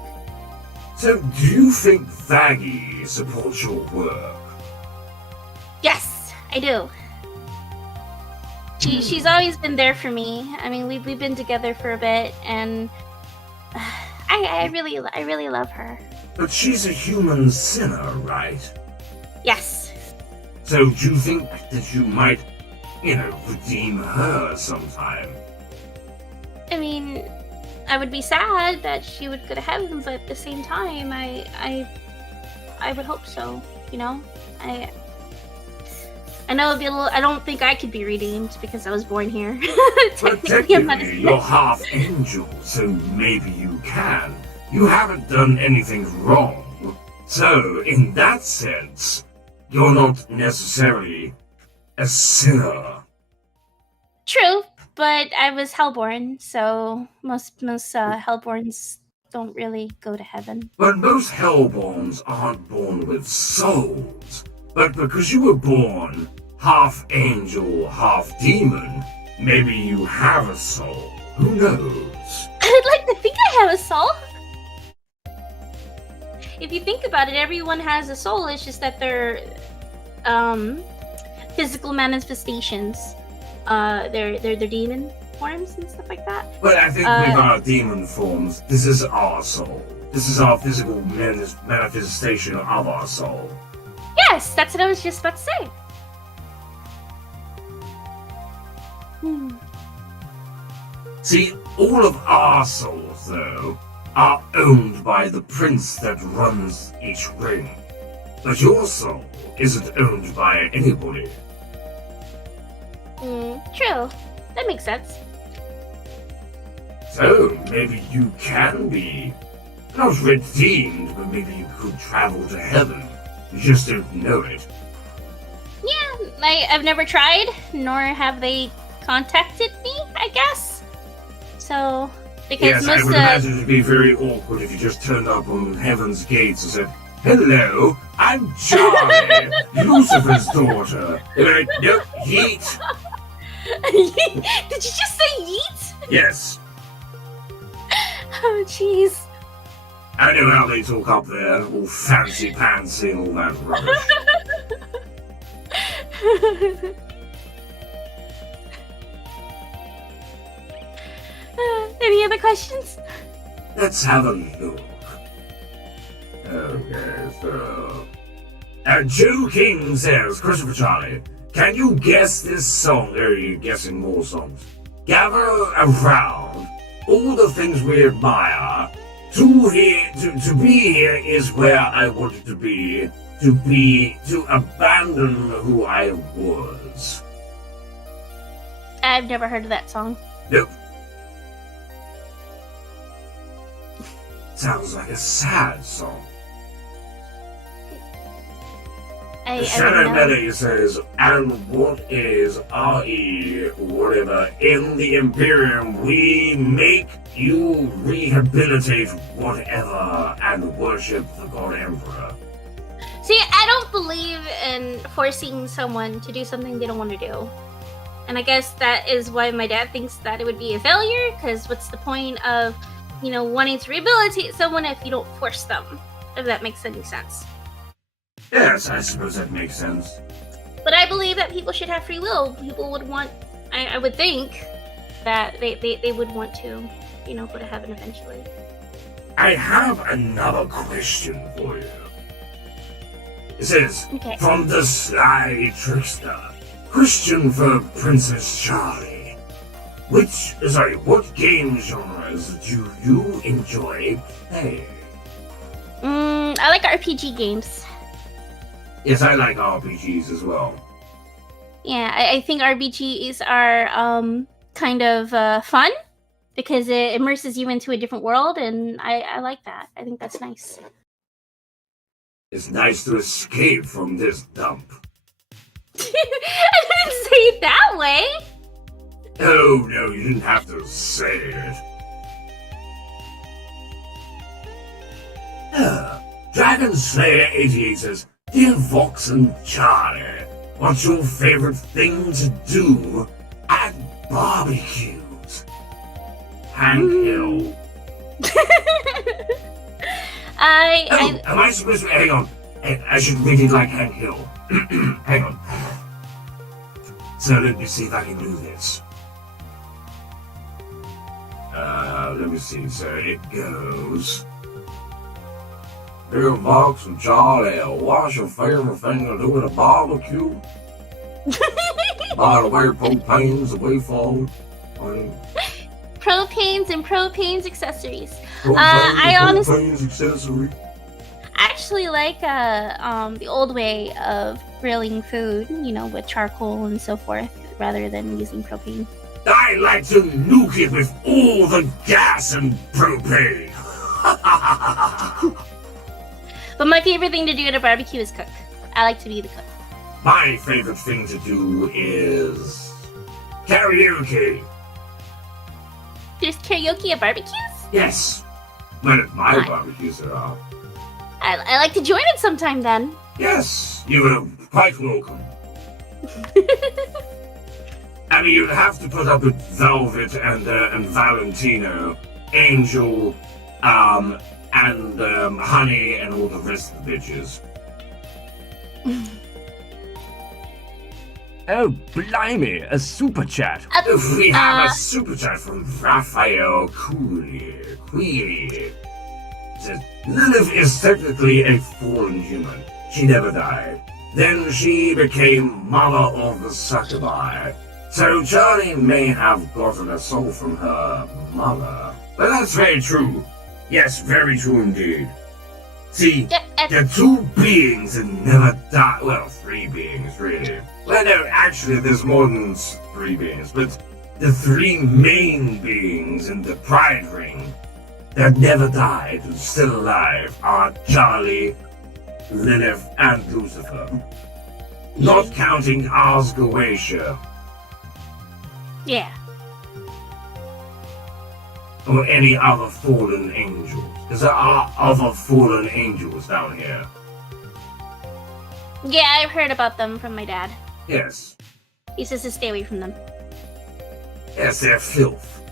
So, do you think Vaggie supports your work? Yes, I do. She's always been there for me. I mean, we've been together for a bit, and I really love her. But she's a human sinner, right? Yes. So, do you think that you might, redeem her sometime? I mean, I would be sad that she would go to heaven, but at the same time, I would hope so. I know it'd be a little. I don't think I could be redeemed because I was born here. But technically, you're half angel, so maybe you can. You haven't done anything wrong. So, in that sense, you're not necessarily a sinner. True, but I was hellborn, so most hellborns don't really go to heaven. But most hellborns aren't born with souls. But because you were born half angel, half demon, maybe you have a soul. Who knows? I'd like to think I have a soul. If you think about it, everyone has a soul. It's just that they're physical manifestations. They're demon forms and stuff like that. But I think with our demon forms, this is our soul. This is our physical manifestation of our soul. Yes, that's what I was just about to say. See, all of our souls, though, are owned by the prince that runs each ring. But your soul isn't owned by anybody. True. That makes sense. So, maybe you can be not redeemed, but maybe you could travel to heaven. You just don't know it. Yeah, I've never tried, nor have they contacted me, I guess. So, because Yes, I most would imagine it'd be very awkward if you just turned up on heaven's gates and said, "Hello, I'm Charlie, Lucifer's daughter." They're like, "Nope, yeet." Did you just say yeet? Yes, Oh, jeez. I know how they talk up there, all fancy pantsy and all that rubbish. Any other questions? Let's have a look. Okay, so... Joe King says, Christopher Charlie, can you guess this song? Are you guessing more songs? Gather around all the things we admire. To be here is where I wanted to be. To abandon who I was. I've never heard of that song. Nope. Sounds like a sad song. I Shadow don't know. Melody says, and what is RE, whatever, in the Imperium, we make you rehabilitate whatever and worship the God Emperor. See, I don't believe in forcing someone to do something they don't want to do. And I guess that is why my dad thinks that it would be a failure, because what's the point of, wanting to rehabilitate someone if you don't force them? If that makes any sense. Yes, I suppose that makes sense. But I believe that people should have free will. People would want, I would think, that they would want to, go to heaven eventually. I have another question for you. It says, Okay. from the Sly Trickster, question for Princess Charlie. What game genres do you enjoy playing? I like RPG games. Yes, I like RPGs as well. Yeah, I think RPGs are kind of fun because it immerses you into a different world, and I like that. I think that's nice. It's nice to escape from this dump. I didn't say it that way. Oh, no, you didn't have to say it. Dragon Slayer 88 says, Dear Vox and Charlie, what's your favorite thing to do at barbecues? Hank Hill. Am I supposed to... Hang on. I should read it like Hank Hill. Hang on. So let me see if I can do this. Let me see. So it goes... Dear Vox and Charlie, what's your favorite thing to do at a barbecue? By the way, propane's the way forward. Propanes and propanes accessories. Propane's accessory. actually like the old way of grilling food, you know, with charcoal and so forth, rather than using propane. I like to nuke it with all the gas and propane. But my favorite thing to do at a barbecue is cook. I like to be the cook. My favorite thing to do is karaoke. There's karaoke at barbecues? Yes. When at my What? barbecues there are. I like to join it sometime then. Yes, you are quite welcome. I mean, you'd have to put up with Velvet and Valentino, Angel, and Honey, and all the rest of the bitches. Oh, blimey, a super chat. We have a super chat from Raphael Queenie. Says, Lilith is technically a fallen human. She never died. Then she became mother of the succubi. So Charlie may have gotten a soul from her mother. But that's very true. Yes, very true indeed. See, the two beings that never died. Well, three beings, really. Well, no, actually, there's more than three beings. But the three main beings in the Pride Ring that never died and still alive are Charlie, Lilith, and Lucifer. Not counting Osgoatia. Yeah. Or any other fallen angels. Because there are other fallen angels down here. Yeah, I've heard about them from my dad. Yes. He says to stay away from them. Yes, they're filth.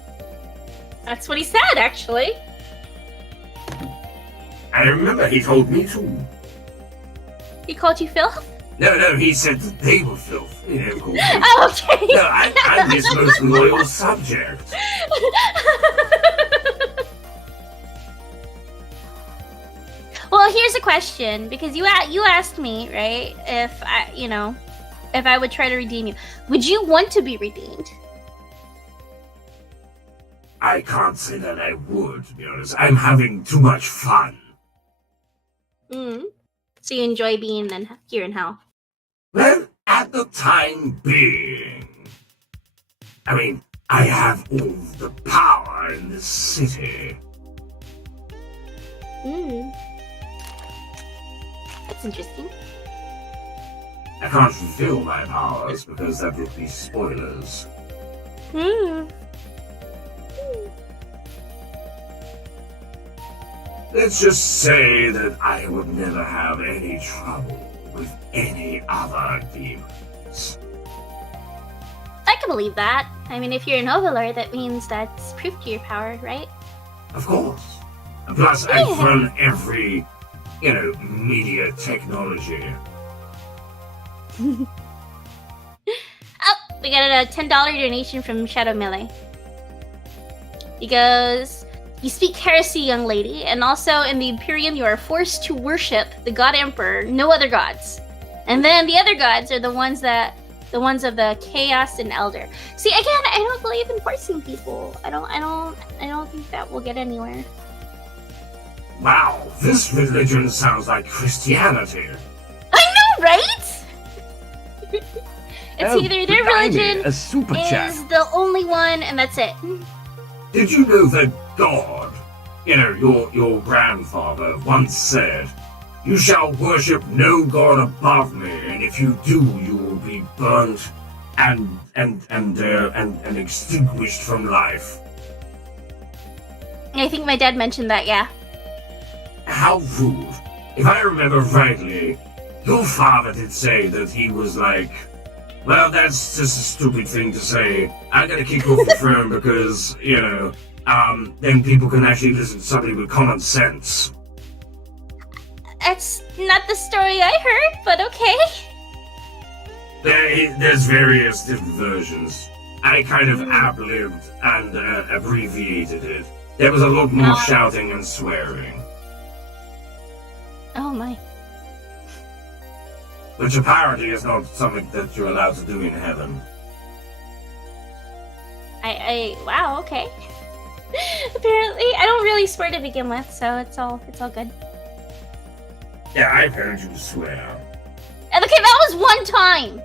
That's what he said, actually. I remember he told me too. He called you Phil? No, he said that they were filth. He never called me. Oh, okay. No, I'm his most loyal subject. Well, here's a question, because you asked me, right, if I would try to redeem you. Would you want to be redeemed? I can't say that I would, to be honest. I'm having too much fun. So you enjoy being here in hell? Well, at the time being. I mean, I have all the power in this city. That's interesting. I can't reveal my powers because that would be spoilers. Let's just say that I would never have any trouble with any other demons. I can believe that. I mean, if you're an overlord, that means that's proof to your power, right? Of course. And plus, I've run every, media technology. Oh, we got a $10 donation from Shadow Melee. He goes, you speak heresy, young lady, and also in the Imperium you are forced to worship the God Emperor, no other gods. And then the other gods are the ones of the Chaos and Elder. See, again, I don't believe in forcing people. I don't think that will get anywhere. Wow, this religion sounds like Christianity. I know, right? It's either their religion a super chat. is the only one, and that's it. Did you know that God, your grandfather once said, "You shall worship no god above me, and if you do, you will be burnt and extinguished from life." I think my dad mentioned that, yeah. How rude. If I remember rightly, your father did say that he was like, well, that's just a stupid thing to say. I gotta kick off the throne because, then people can actually listen to somebody with common sense. That's not the story I heard, but okay. There's various different versions. I kind of ad-libbed and abbreviated it. There was a lot more shouting and swearing. Oh my. Which apparently is not something that you're allowed to do in heaven. Wow, okay. Apparently, I don't really swear to begin with, so it's all good. Yeah, I've heard you swear. Okay, that was one time.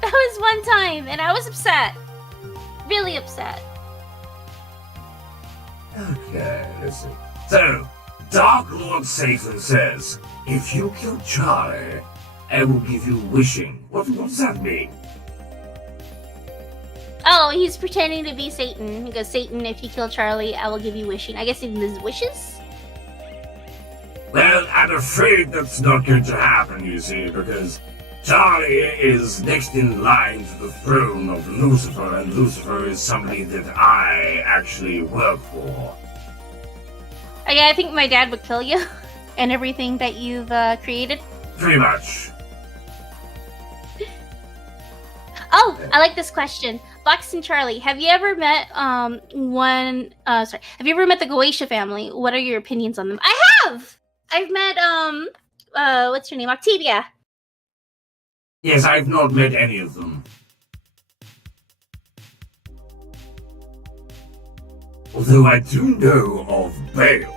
That was one time, and I was upset. Really upset. Okay, listen. So, Dark Lord Satan says, if you kill Charlie, I will give you wishing. What does that mean? Oh, he's pretending to be Satan. He goes, Satan, if you kill Charlie, I will give you wishing. I guess he means wishes? Well, I'm afraid that's not going to happen, you see, because Charlie is next in line to the throne of Lucifer, and Lucifer is somebody that I actually work for. Oh, yeah, I think my dad would kill you and everything that you've created. Pretty much. Oh, I like this question. Fox and Charlie, have you ever met have you ever met the Goetia family? What are your opinions on them? I have! I've met what's her name? Octavia. Yes, I've not met any of them. Although I do know of Belle.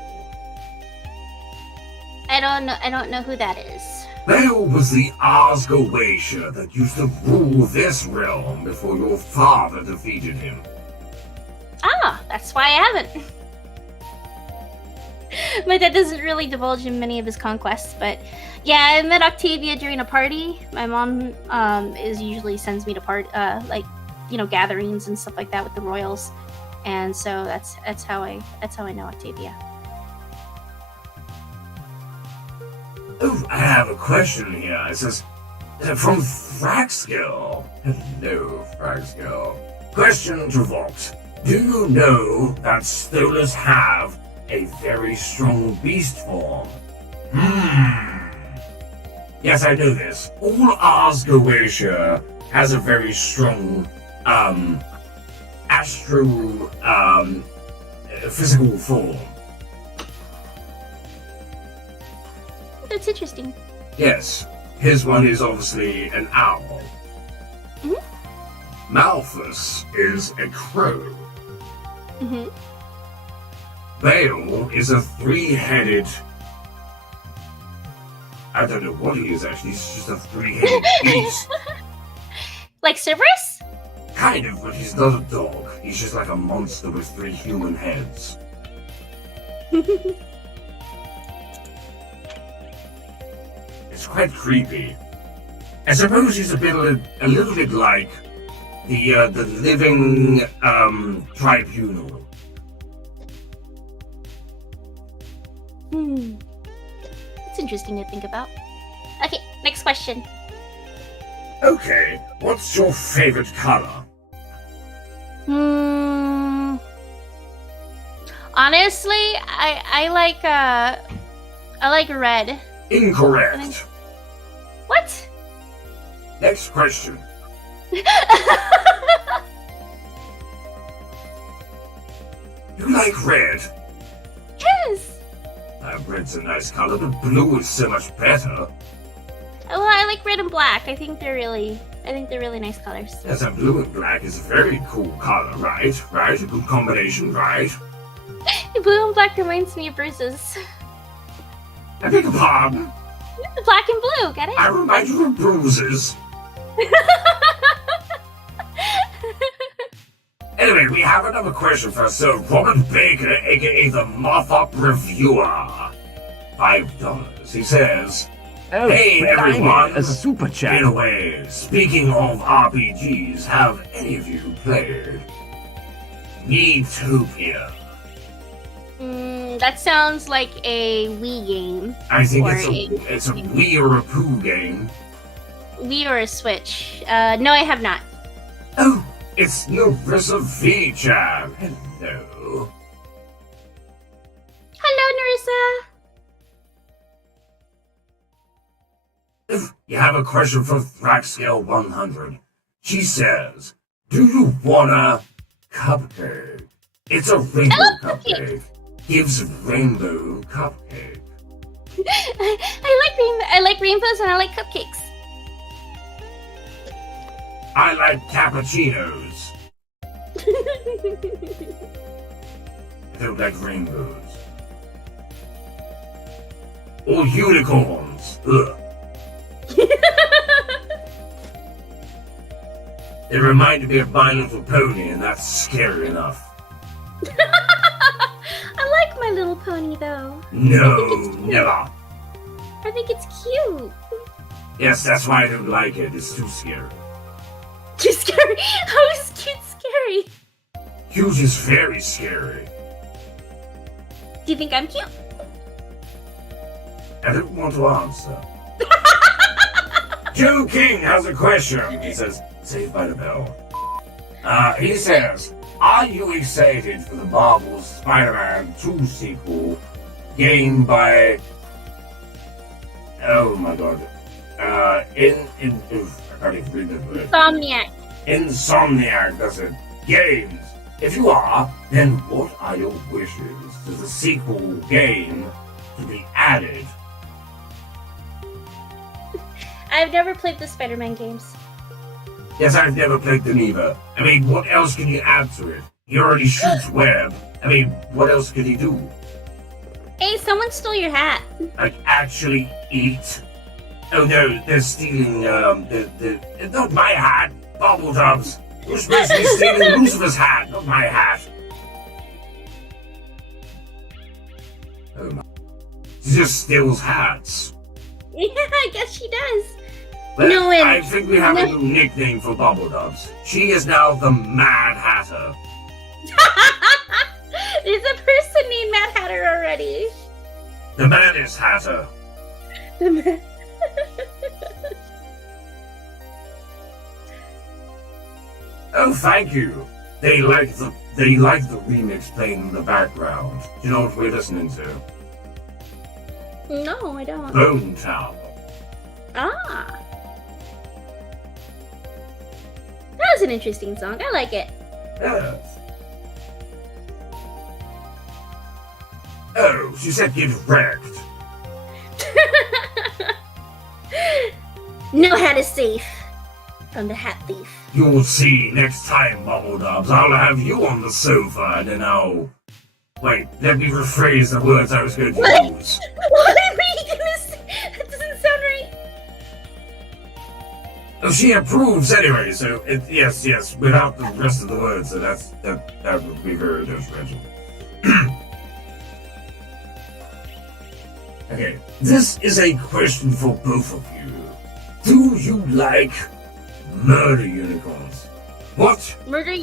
I don't know who that is. Belle was the Ars Goetia that used to rule this realm before your father defeated him. Ah, that's why I haven't. My dad doesn't really divulge in many of his conquests, but yeah, I met Octavia during a party. My mom usually sends me to gatherings and stuff like that with the royals, and so that's how I know Octavia. Oh, I have a question here. It says, from Fraxkill. Hello, Fraxkill. Question to Vox. Do you know that Stolas have a very strong beast form? Yes, I know this. All Ars Goetia has a very strong, physical form. That's interesting. Yes, his one is obviously an owl. Mm-hmm. Malthus is a crow. Mm-hmm. Bale is a three-headed... I don't know what he is actually, he's just a three-headed beast. Like Cerberus? Kind of, but he's not a dog. He's just like a monster with three human heads. It's quite creepy. I suppose he's a little bit like the living tribunal. It's interesting to think about. Okay, next question. Okay, what's your favorite color? Honestly, I like red. Incorrect. What? Next question. You like red? Yes. Red's a nice color, but blue is so much better. Well, I like red and black. I think they're really nice colors. Yes, and blue and black is a very cool color, right? Right? A good combination, right? Blue and black reminds me of bruises. I beg your pardon? Black and blue, get it? I remind you of bruises. Anyway, we have another question for Sir Robert Baker, aka the Moth-Up Reviewer. $5. He says, Oh, hey blimey, everyone, a super chat. in a way, speaking of RPGs, have any of you played Miitopia? That sounds like a Wii game. I think Or it's a Wii or a Poo game. Wii or a Switch. No, I have not. Oh, it's Narissa V-Chan. Hello. Hello, Narissa. You have a question for Thraxscale 100. She says, do you wanna cupcake? It's a rainbow cupcake. Gives rainbow cupcake. I like rainbows and I like cupcakes. I like cappuccinos. They look like rainbows. Or unicorns. Ugh. It reminded me of My Little Pony, and that's scary enough. I like My Little Pony, though. No, never. I think it's cute. Yes, that's why I don't like it. It's too scary. Too scary? How is cute scary? Cute is very scary. Do you think I'm cute? I don't want to answer. Joe King has a question. He says, Saved by the Bell. He says, are you excited for the Marvel Spider-Man 2 sequel gained by... Oh my god. I can't even read the word. Insomniac. Insomniac does it. Games. If you are, then what are your wishes to the sequel game to be added? I've never played the Spider-Man games. Yes, I've never played them either. I mean, what else can you add to it? He already shoots web. I mean, what else could he do? Hey, someone stole your hat. Like, actually eat? Oh no, they're stealing, it's not my hat, Bubbledubs. You're supposed to be stealing Lucifer's hat, not my hat. Oh my. She just steals hats. Yeah, I guess she does. Well, No, I think we have a new nickname for Bubbledubs. She is now the Mad Hatter. There's a person named Mad Hatter already. The Maddest Hatter. The Mad... Oh, thank you. They like the remix playing in the background. Do you know what we're listening to? No, I don't. Bone Town. Ah. That was an interesting song. I like it. Yes. Oh, she said get wrecked. No hat is safe from the hat thief. You'll see next time, Bubbledubs. I'll have you on the sofa and then I'll... Wait, let me rephrase the words I was going to use. What are you gonna say? That doesn't sound right. Oh, she approves anyway, so yes, without the rest of the words, so that would be very detrimental. Okay, this is a question for both of you. Do you like murder unicorns? What? Murder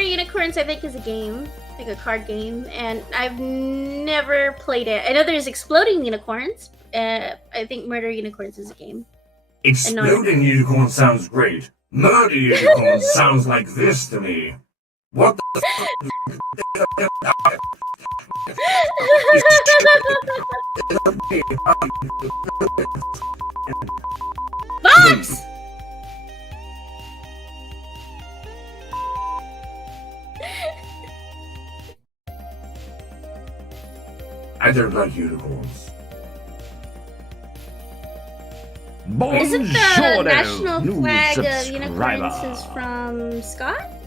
Unicorns, I think, is a game, like a card game, and I've never played it. I know there's Exploding Unicorns. I think Murder Unicorns is a game. Exploding unicorn sounds great. Murder unicorn sounds like this to me. What the Box! I don't like unicorns. Isn't the Buongiorno, national new flag of subscriber. unicorns is from Scotland?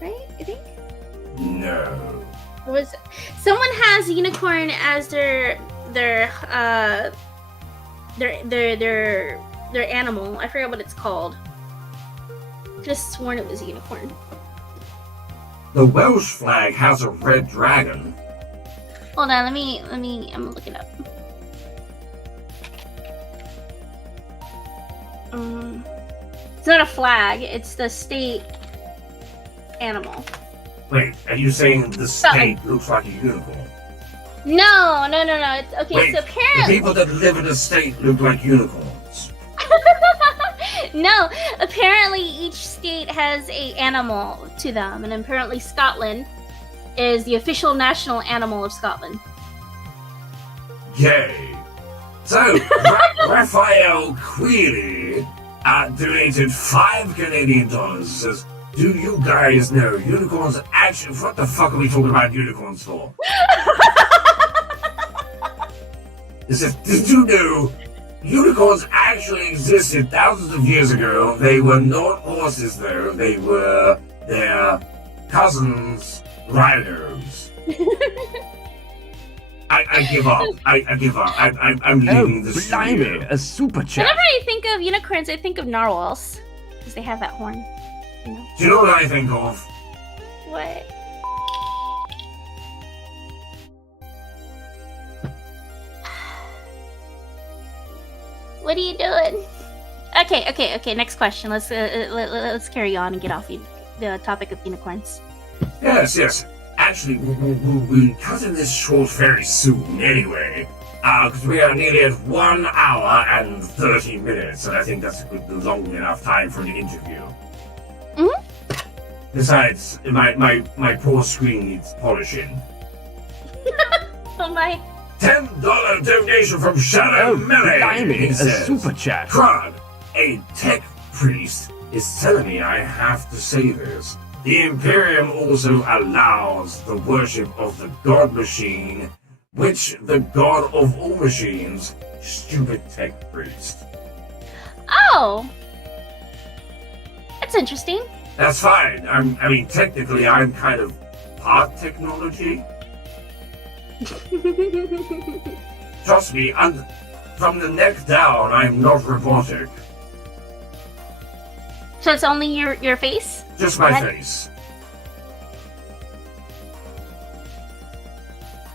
Right? I think? No. Was someone has unicorn as their animal? I forgot what it's called. Could have sworn it was a unicorn. The Welsh flag has a red dragon. Hold on, let me. I'm gonna look it up. It's not a flag. It's the state animal. Wait, are you saying the state looks like a unicorn? No. It's, okay, Wait, so the apparently. people that live in the state look like unicorns. No, apparently each state has a animal to them, and apparently Scotland is the official national animal of Scotland. Yay. So, Raphael Queely donated $5 Canadian. Says, do you guys know unicorns actually... What the fuck are we talking about unicorns for? It says, did you know unicorns actually existed thousands of years ago? They were not horses, though. They were their cousins rhinos. I give up. I give up. I'm leaving the Blimey, studio. a super chat. Whenever I think of unicorns, I think of narwhals. Because they have that horn. You know? Do you know what I think of? What? What are you doing? Okay. Next question. Let's carry on and get off the topic of unicorns. Yes. Actually, we'll be cutting this short very soon anyway. Because we are nearly at 1 hour and 30 minutes, and I think that's a good, long enough time for the interview. Besides, my poor screen needs polishing. Oh my. $10 donation from Shadow Melly. Blimey, He a says, super chat. Crud, a tech priest is telling me I have to say this. The Imperium also allows the worship of the God Machine, which the God of all machines, stupid tech priest. Oh! That's interesting. That's fine. I mean, technically, I'm kind of part technology. Trust me, from the neck down, I'm not robotic. So it's only your face? Just my What? face.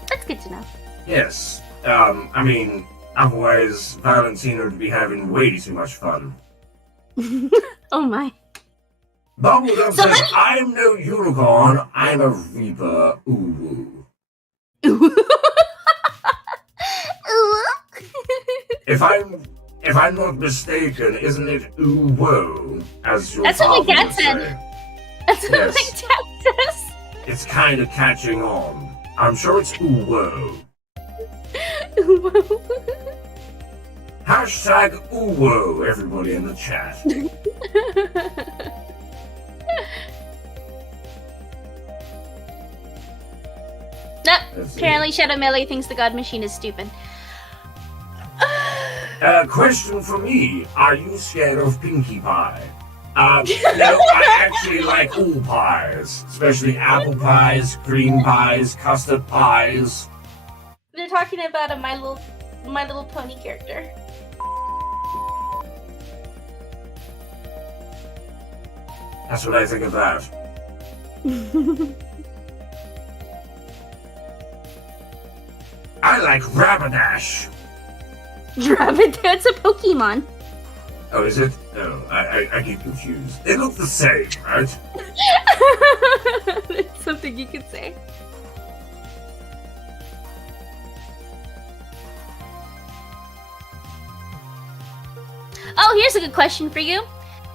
That's good to know. Yes. I mean, otherwise, Valentino would be having way too much fun. Oh my. Bubblegum So says, I'm no unicorn, I'm a reaper. Ooh. Ooh. If I'm not mistaken, isn't it ooh whoa? As your That's what my father dad would said. say. That's what Yes. my dad says. It's kind of catching on. I'm sure it's ooh whoa. Hashtag ooh whoa, everybody in the chat. Nope. Let's see. Apparently Shadow Melee thinks the God Machine is stupid. Question for me. Are you scared of Pinkie Pie? No, I actually like all pies. Especially apple pies, cream pies, custard pies. They're talking about a My Little Pony character. That's what I think of that. I like Rapidash. Rabbit, that's a Pokemon. Oh, is it? No, I get confused. They look the same, right? That's something you could say. Oh, here's a good question for you.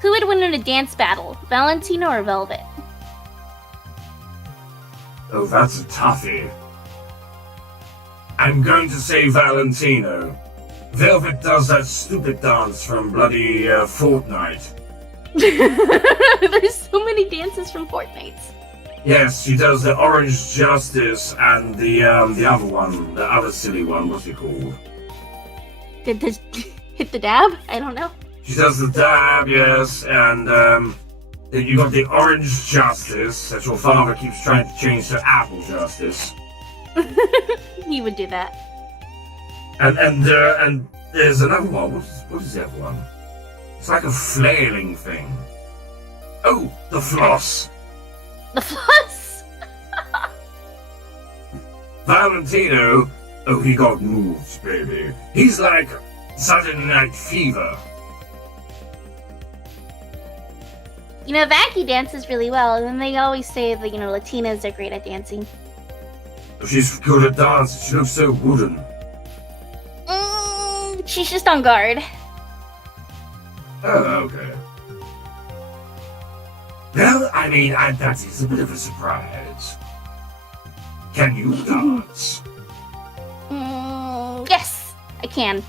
Who would win in a dance battle, Valentino or Velvet? Oh, that's a toughie. I'm going to say Valentino. Velvet does that stupid dance from bloody Fortnite. There's so many dances from Fortnite. Yes, she does the Orange Justice and the other one, the other silly one. What's it called? Did this hit the dab? I don't know. She does the dab, yes, and then you got the Orange Justice that your father keeps trying to change to Apple Justice. He would do that. And there's another one. What is the other one? It's like a flailing thing. Oh, the floss. The floss. Valentino. Oh, he got moves, baby. He's like Saturday Night Fever. You know, Vaki dances really well, and then they always say that, you know, Latinas are great at dancing. She's good at dancing. She looks so wooden. She's just on guard. Oh, okay. Well, I mean, that is a bit of a surprise. Can you dance? Yes, I can.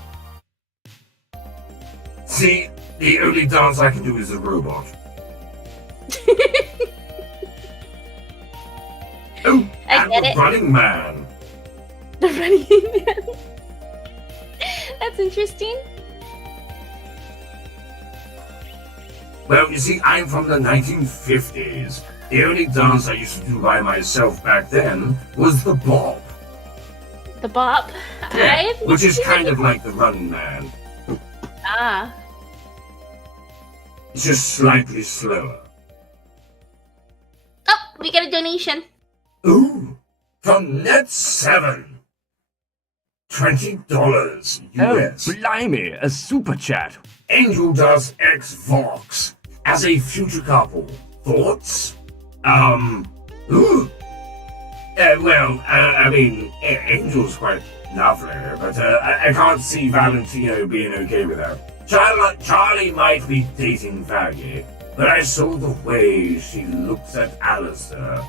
See, the only dance I can do is a robot. Oh, I and get the it. Running Man. The Running Man. That's interesting. Well, you see, I'm from the 1950s. The only dance I used to do by myself back then was the bop. The bop. Yeah, I've which is never kind seen of like the Running Man. it. Ah. It's just slightly slower. Oh, we got a donation. Ooh, from Net7. $20 US. Oh, blimey, a super chat. Angel does X Vox as a future couple. Thoughts? Ooh. I mean, Angel's quite lovely, but I can't see Valentino being okay with her. Charlie might be dating Vaggie, but I saw the way she looks at Alistair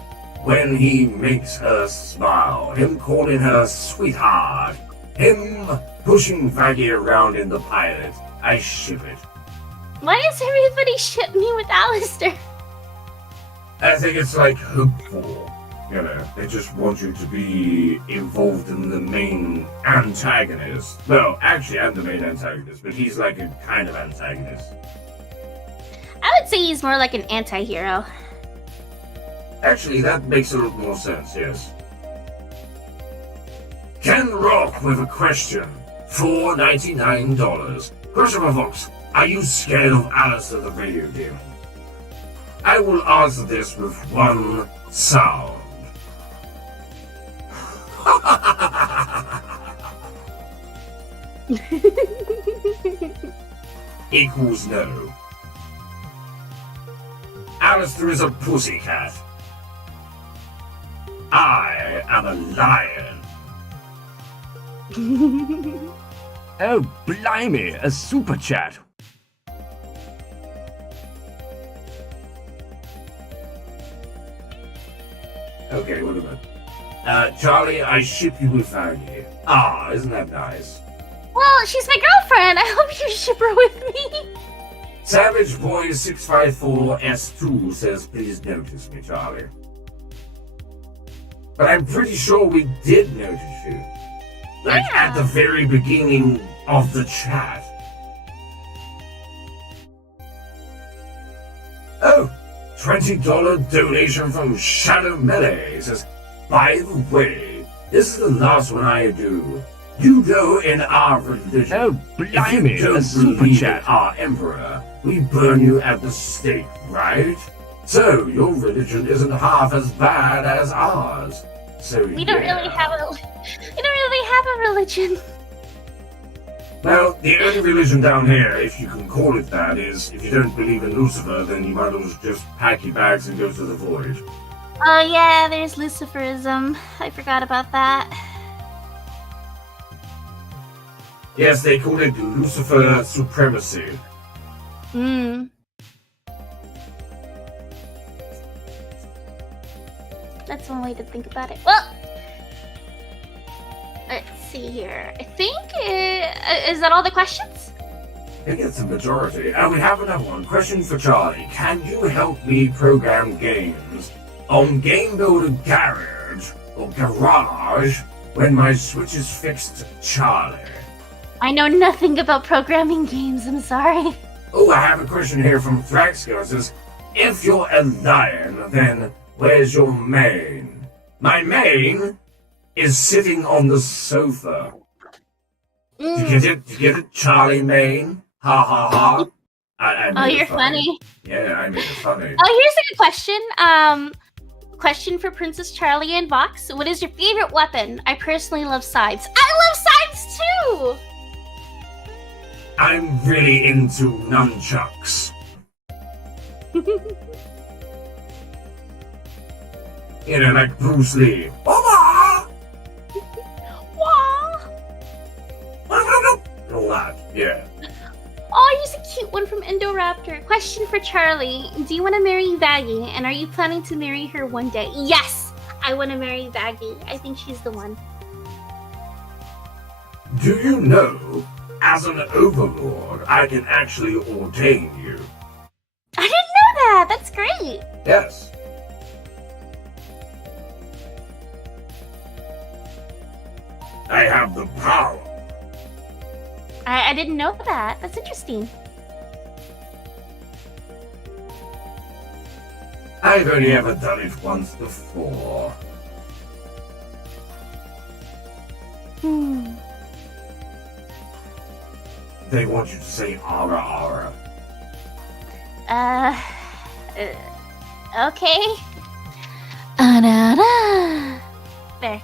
when he makes her smile, him calling her sweetheart, him pushing Vaggie around in the pilot. I ship it. Why does everybody ship me with Alistair? I think it's like hopeful. You know, they just want you to be involved in the main antagonist. No, actually, I'm the main antagonist, but he's like a kind of antagonist. I would say he's more like an anti-hero. Actually, that makes a lot more sense, yes. Ken Rock with a question. $4.99. Christopher Fox, are you scared of Alistair the radio demon? I will answer this with one sound. Equals no. Alistair is a pussycat. I am a lion. Oh, blimey, a super chat. Okay, wait a minute. Charlie, I ship you with Vaggie. Ah, isn't that nice? Well, she's my girlfriend. I hope you ship her with me. Savage Boy 654S2 says, please notice me, Charlie. But I'm pretty sure we did notice you. Like at the very beginning of the chat. Oh, $20 donation from Shadow Melee says, by the way, this is the last one I do. You know, in our religion, Oh, if blimey, you a don't super believe in chat. our emperor, we burn you at the stake, right? So your religion isn't half as bad as ours. So We don't really have a religion. Well, the only religion down here, if you can call it that, is if you don't believe in Lucifer, then you might as well just pack your bags and go to the void. Oh yeah, there's Luciferism. I forgot about that. Yes, they call it Lucifer supremacy. That's one way to think about it. Well, let's see here. I think is that all the questions? I think it's a majority. And we have another one. Question for Charlie. Can you help me program games on Game Builder Garage or Garage when my Switch is fixed, Charlie? I know nothing about programming games. I'm sorry. Oh, I have a question here from Thraxco. It says, if you're a lion, then where's your mane? My mane is sitting on the sofa. Do you get it? Do you get it? Charlie Mane? Ha ha ha. I made it You're funny. Yeah, I made it funny. Oh, here's a good question. Question for Princess Charlie and Vox. What is your favorite weapon? I personally love scythes. I love scythes too! I'm really into nunchucks. You know, like Bruce Lee. Wah! And all that, yeah. Oh, here's a cute one from Indoraptor. Question for Charlie. Do you want to marry Vaggie? And are you planning to marry her one day? Yes! I want to marry Vaggie. I think she's the one. Do you know, as an overlord, I can actually ordain you? I didn't know that! That's great! Yes. I have the power. I didn't know that. That's interesting. I I've only ever done it once before. They want you to say ara ara. Okay. Ara. There.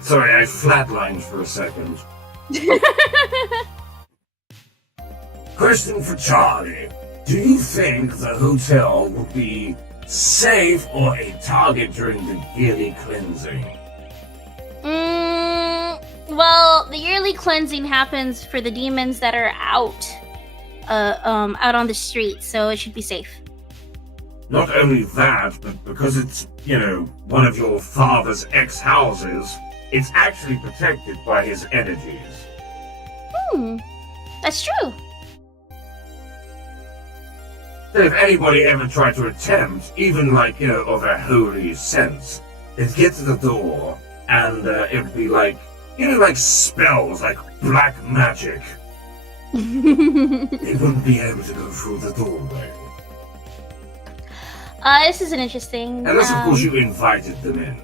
Sorry, I flatlined for a second. Question for Charlie. Do you think the hotel would be safe or a target during the yearly cleansing? Well, the yearly cleansing happens for the demons that are out on the street, so it should be safe. Not only that, but because it's, one of your father's ex-houses, it's actually protected by his energies. That's true. So if anybody ever tried to attempt, even of a holy sense, they'd get to the door, and it would be like spells, like black magic. They wouldn't be able to go through the doorway. This is an interesting... Unless, of course, you invited them in.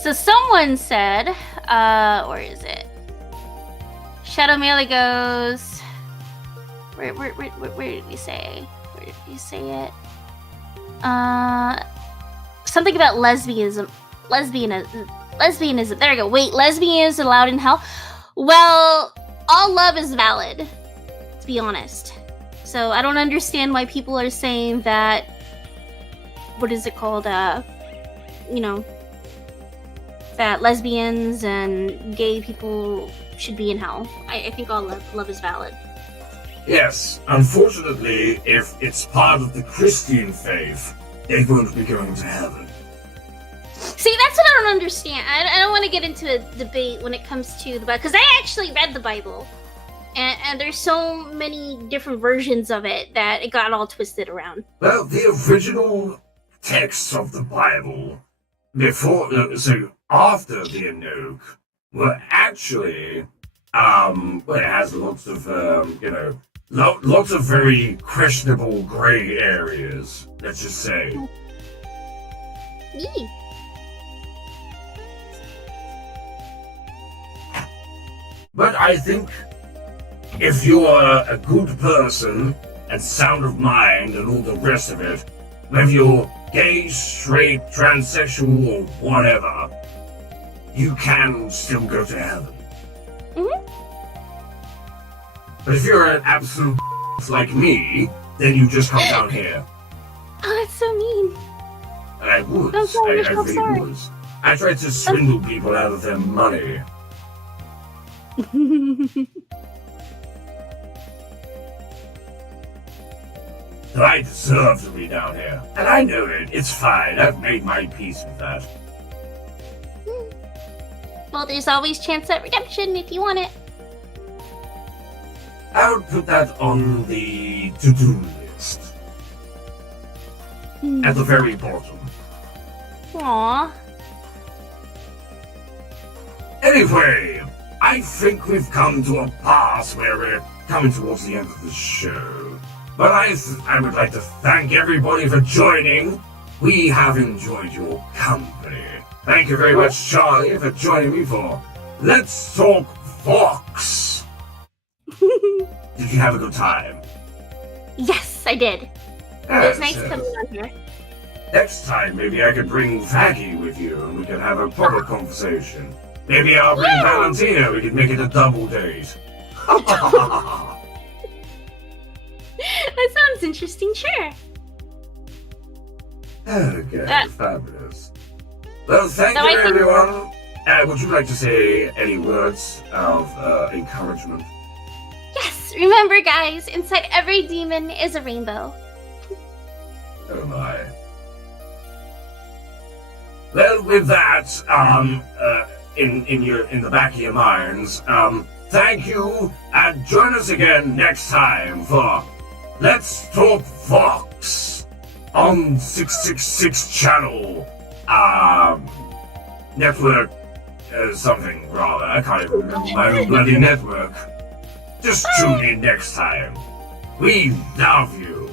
So someone said, where is it? Shadow Melee goes... Where did we say? Where did we say it? Something about lesbianism. Lesbianism. There we go. Wait, lesbianism is allowed in hell? Well, all love is valid, to be honest. So I don't understand why people are saying that... What is it called? That lesbians and gay people should be in hell. I think all love is valid. Yes, unfortunately, if it's part of the Christian faith, they won't be going to heaven. See, that's what I don't understand. I don't want to get into a debate when it comes to the Bible, because I actually read the Bible, and there's so many different versions of it that it got all twisted around. Well, the original texts of the Bible, after the Enoch, were actually, it has lots of, lots of very questionable gray areas, let's just say. Yee. But I think if you are a good person and sound of mind and all the rest of it, whether you're gay, straight, transsexual, or whatever, you can still go to heaven. But if you're an absolute like me, then you just come down here. Oh, that's so mean. And I would. I'm sorry, I I'm really sorry. would. I tried to swindle people out of their money. But I deserve to be down here. And I know it. It's fine. I've made my peace with that. Well, there's always chance at redemption if you want it. I would put that on the to-do list. At the very bottom. Aww. Anyway, I think we've come to a pass where we're coming towards the end of the show. But I would like to thank everybody for joining. We have enjoyed your company. Thank you very much, Charlie, for joining me for Let's Talk Fox. Did you have a good time? Yes, I did. It was nice coming on here. Next time, maybe I could bring Faggy with you and we could have a proper conversation. Maybe I'll bring Valentina, we could make it a double date. That sounds interesting, sure. Okay, fabulous. Well, thank So you, I think- everyone. Would you like to say any words of encouragement? Yes, remember guys, inside every demon is a rainbow. Oh my. Well, with that, in the back of your minds, thank you, and join us again next time for Let's Talk Fox on 666 channel, network Something rather. I can't even remember my own bloody network. Just tune in next time. We love you.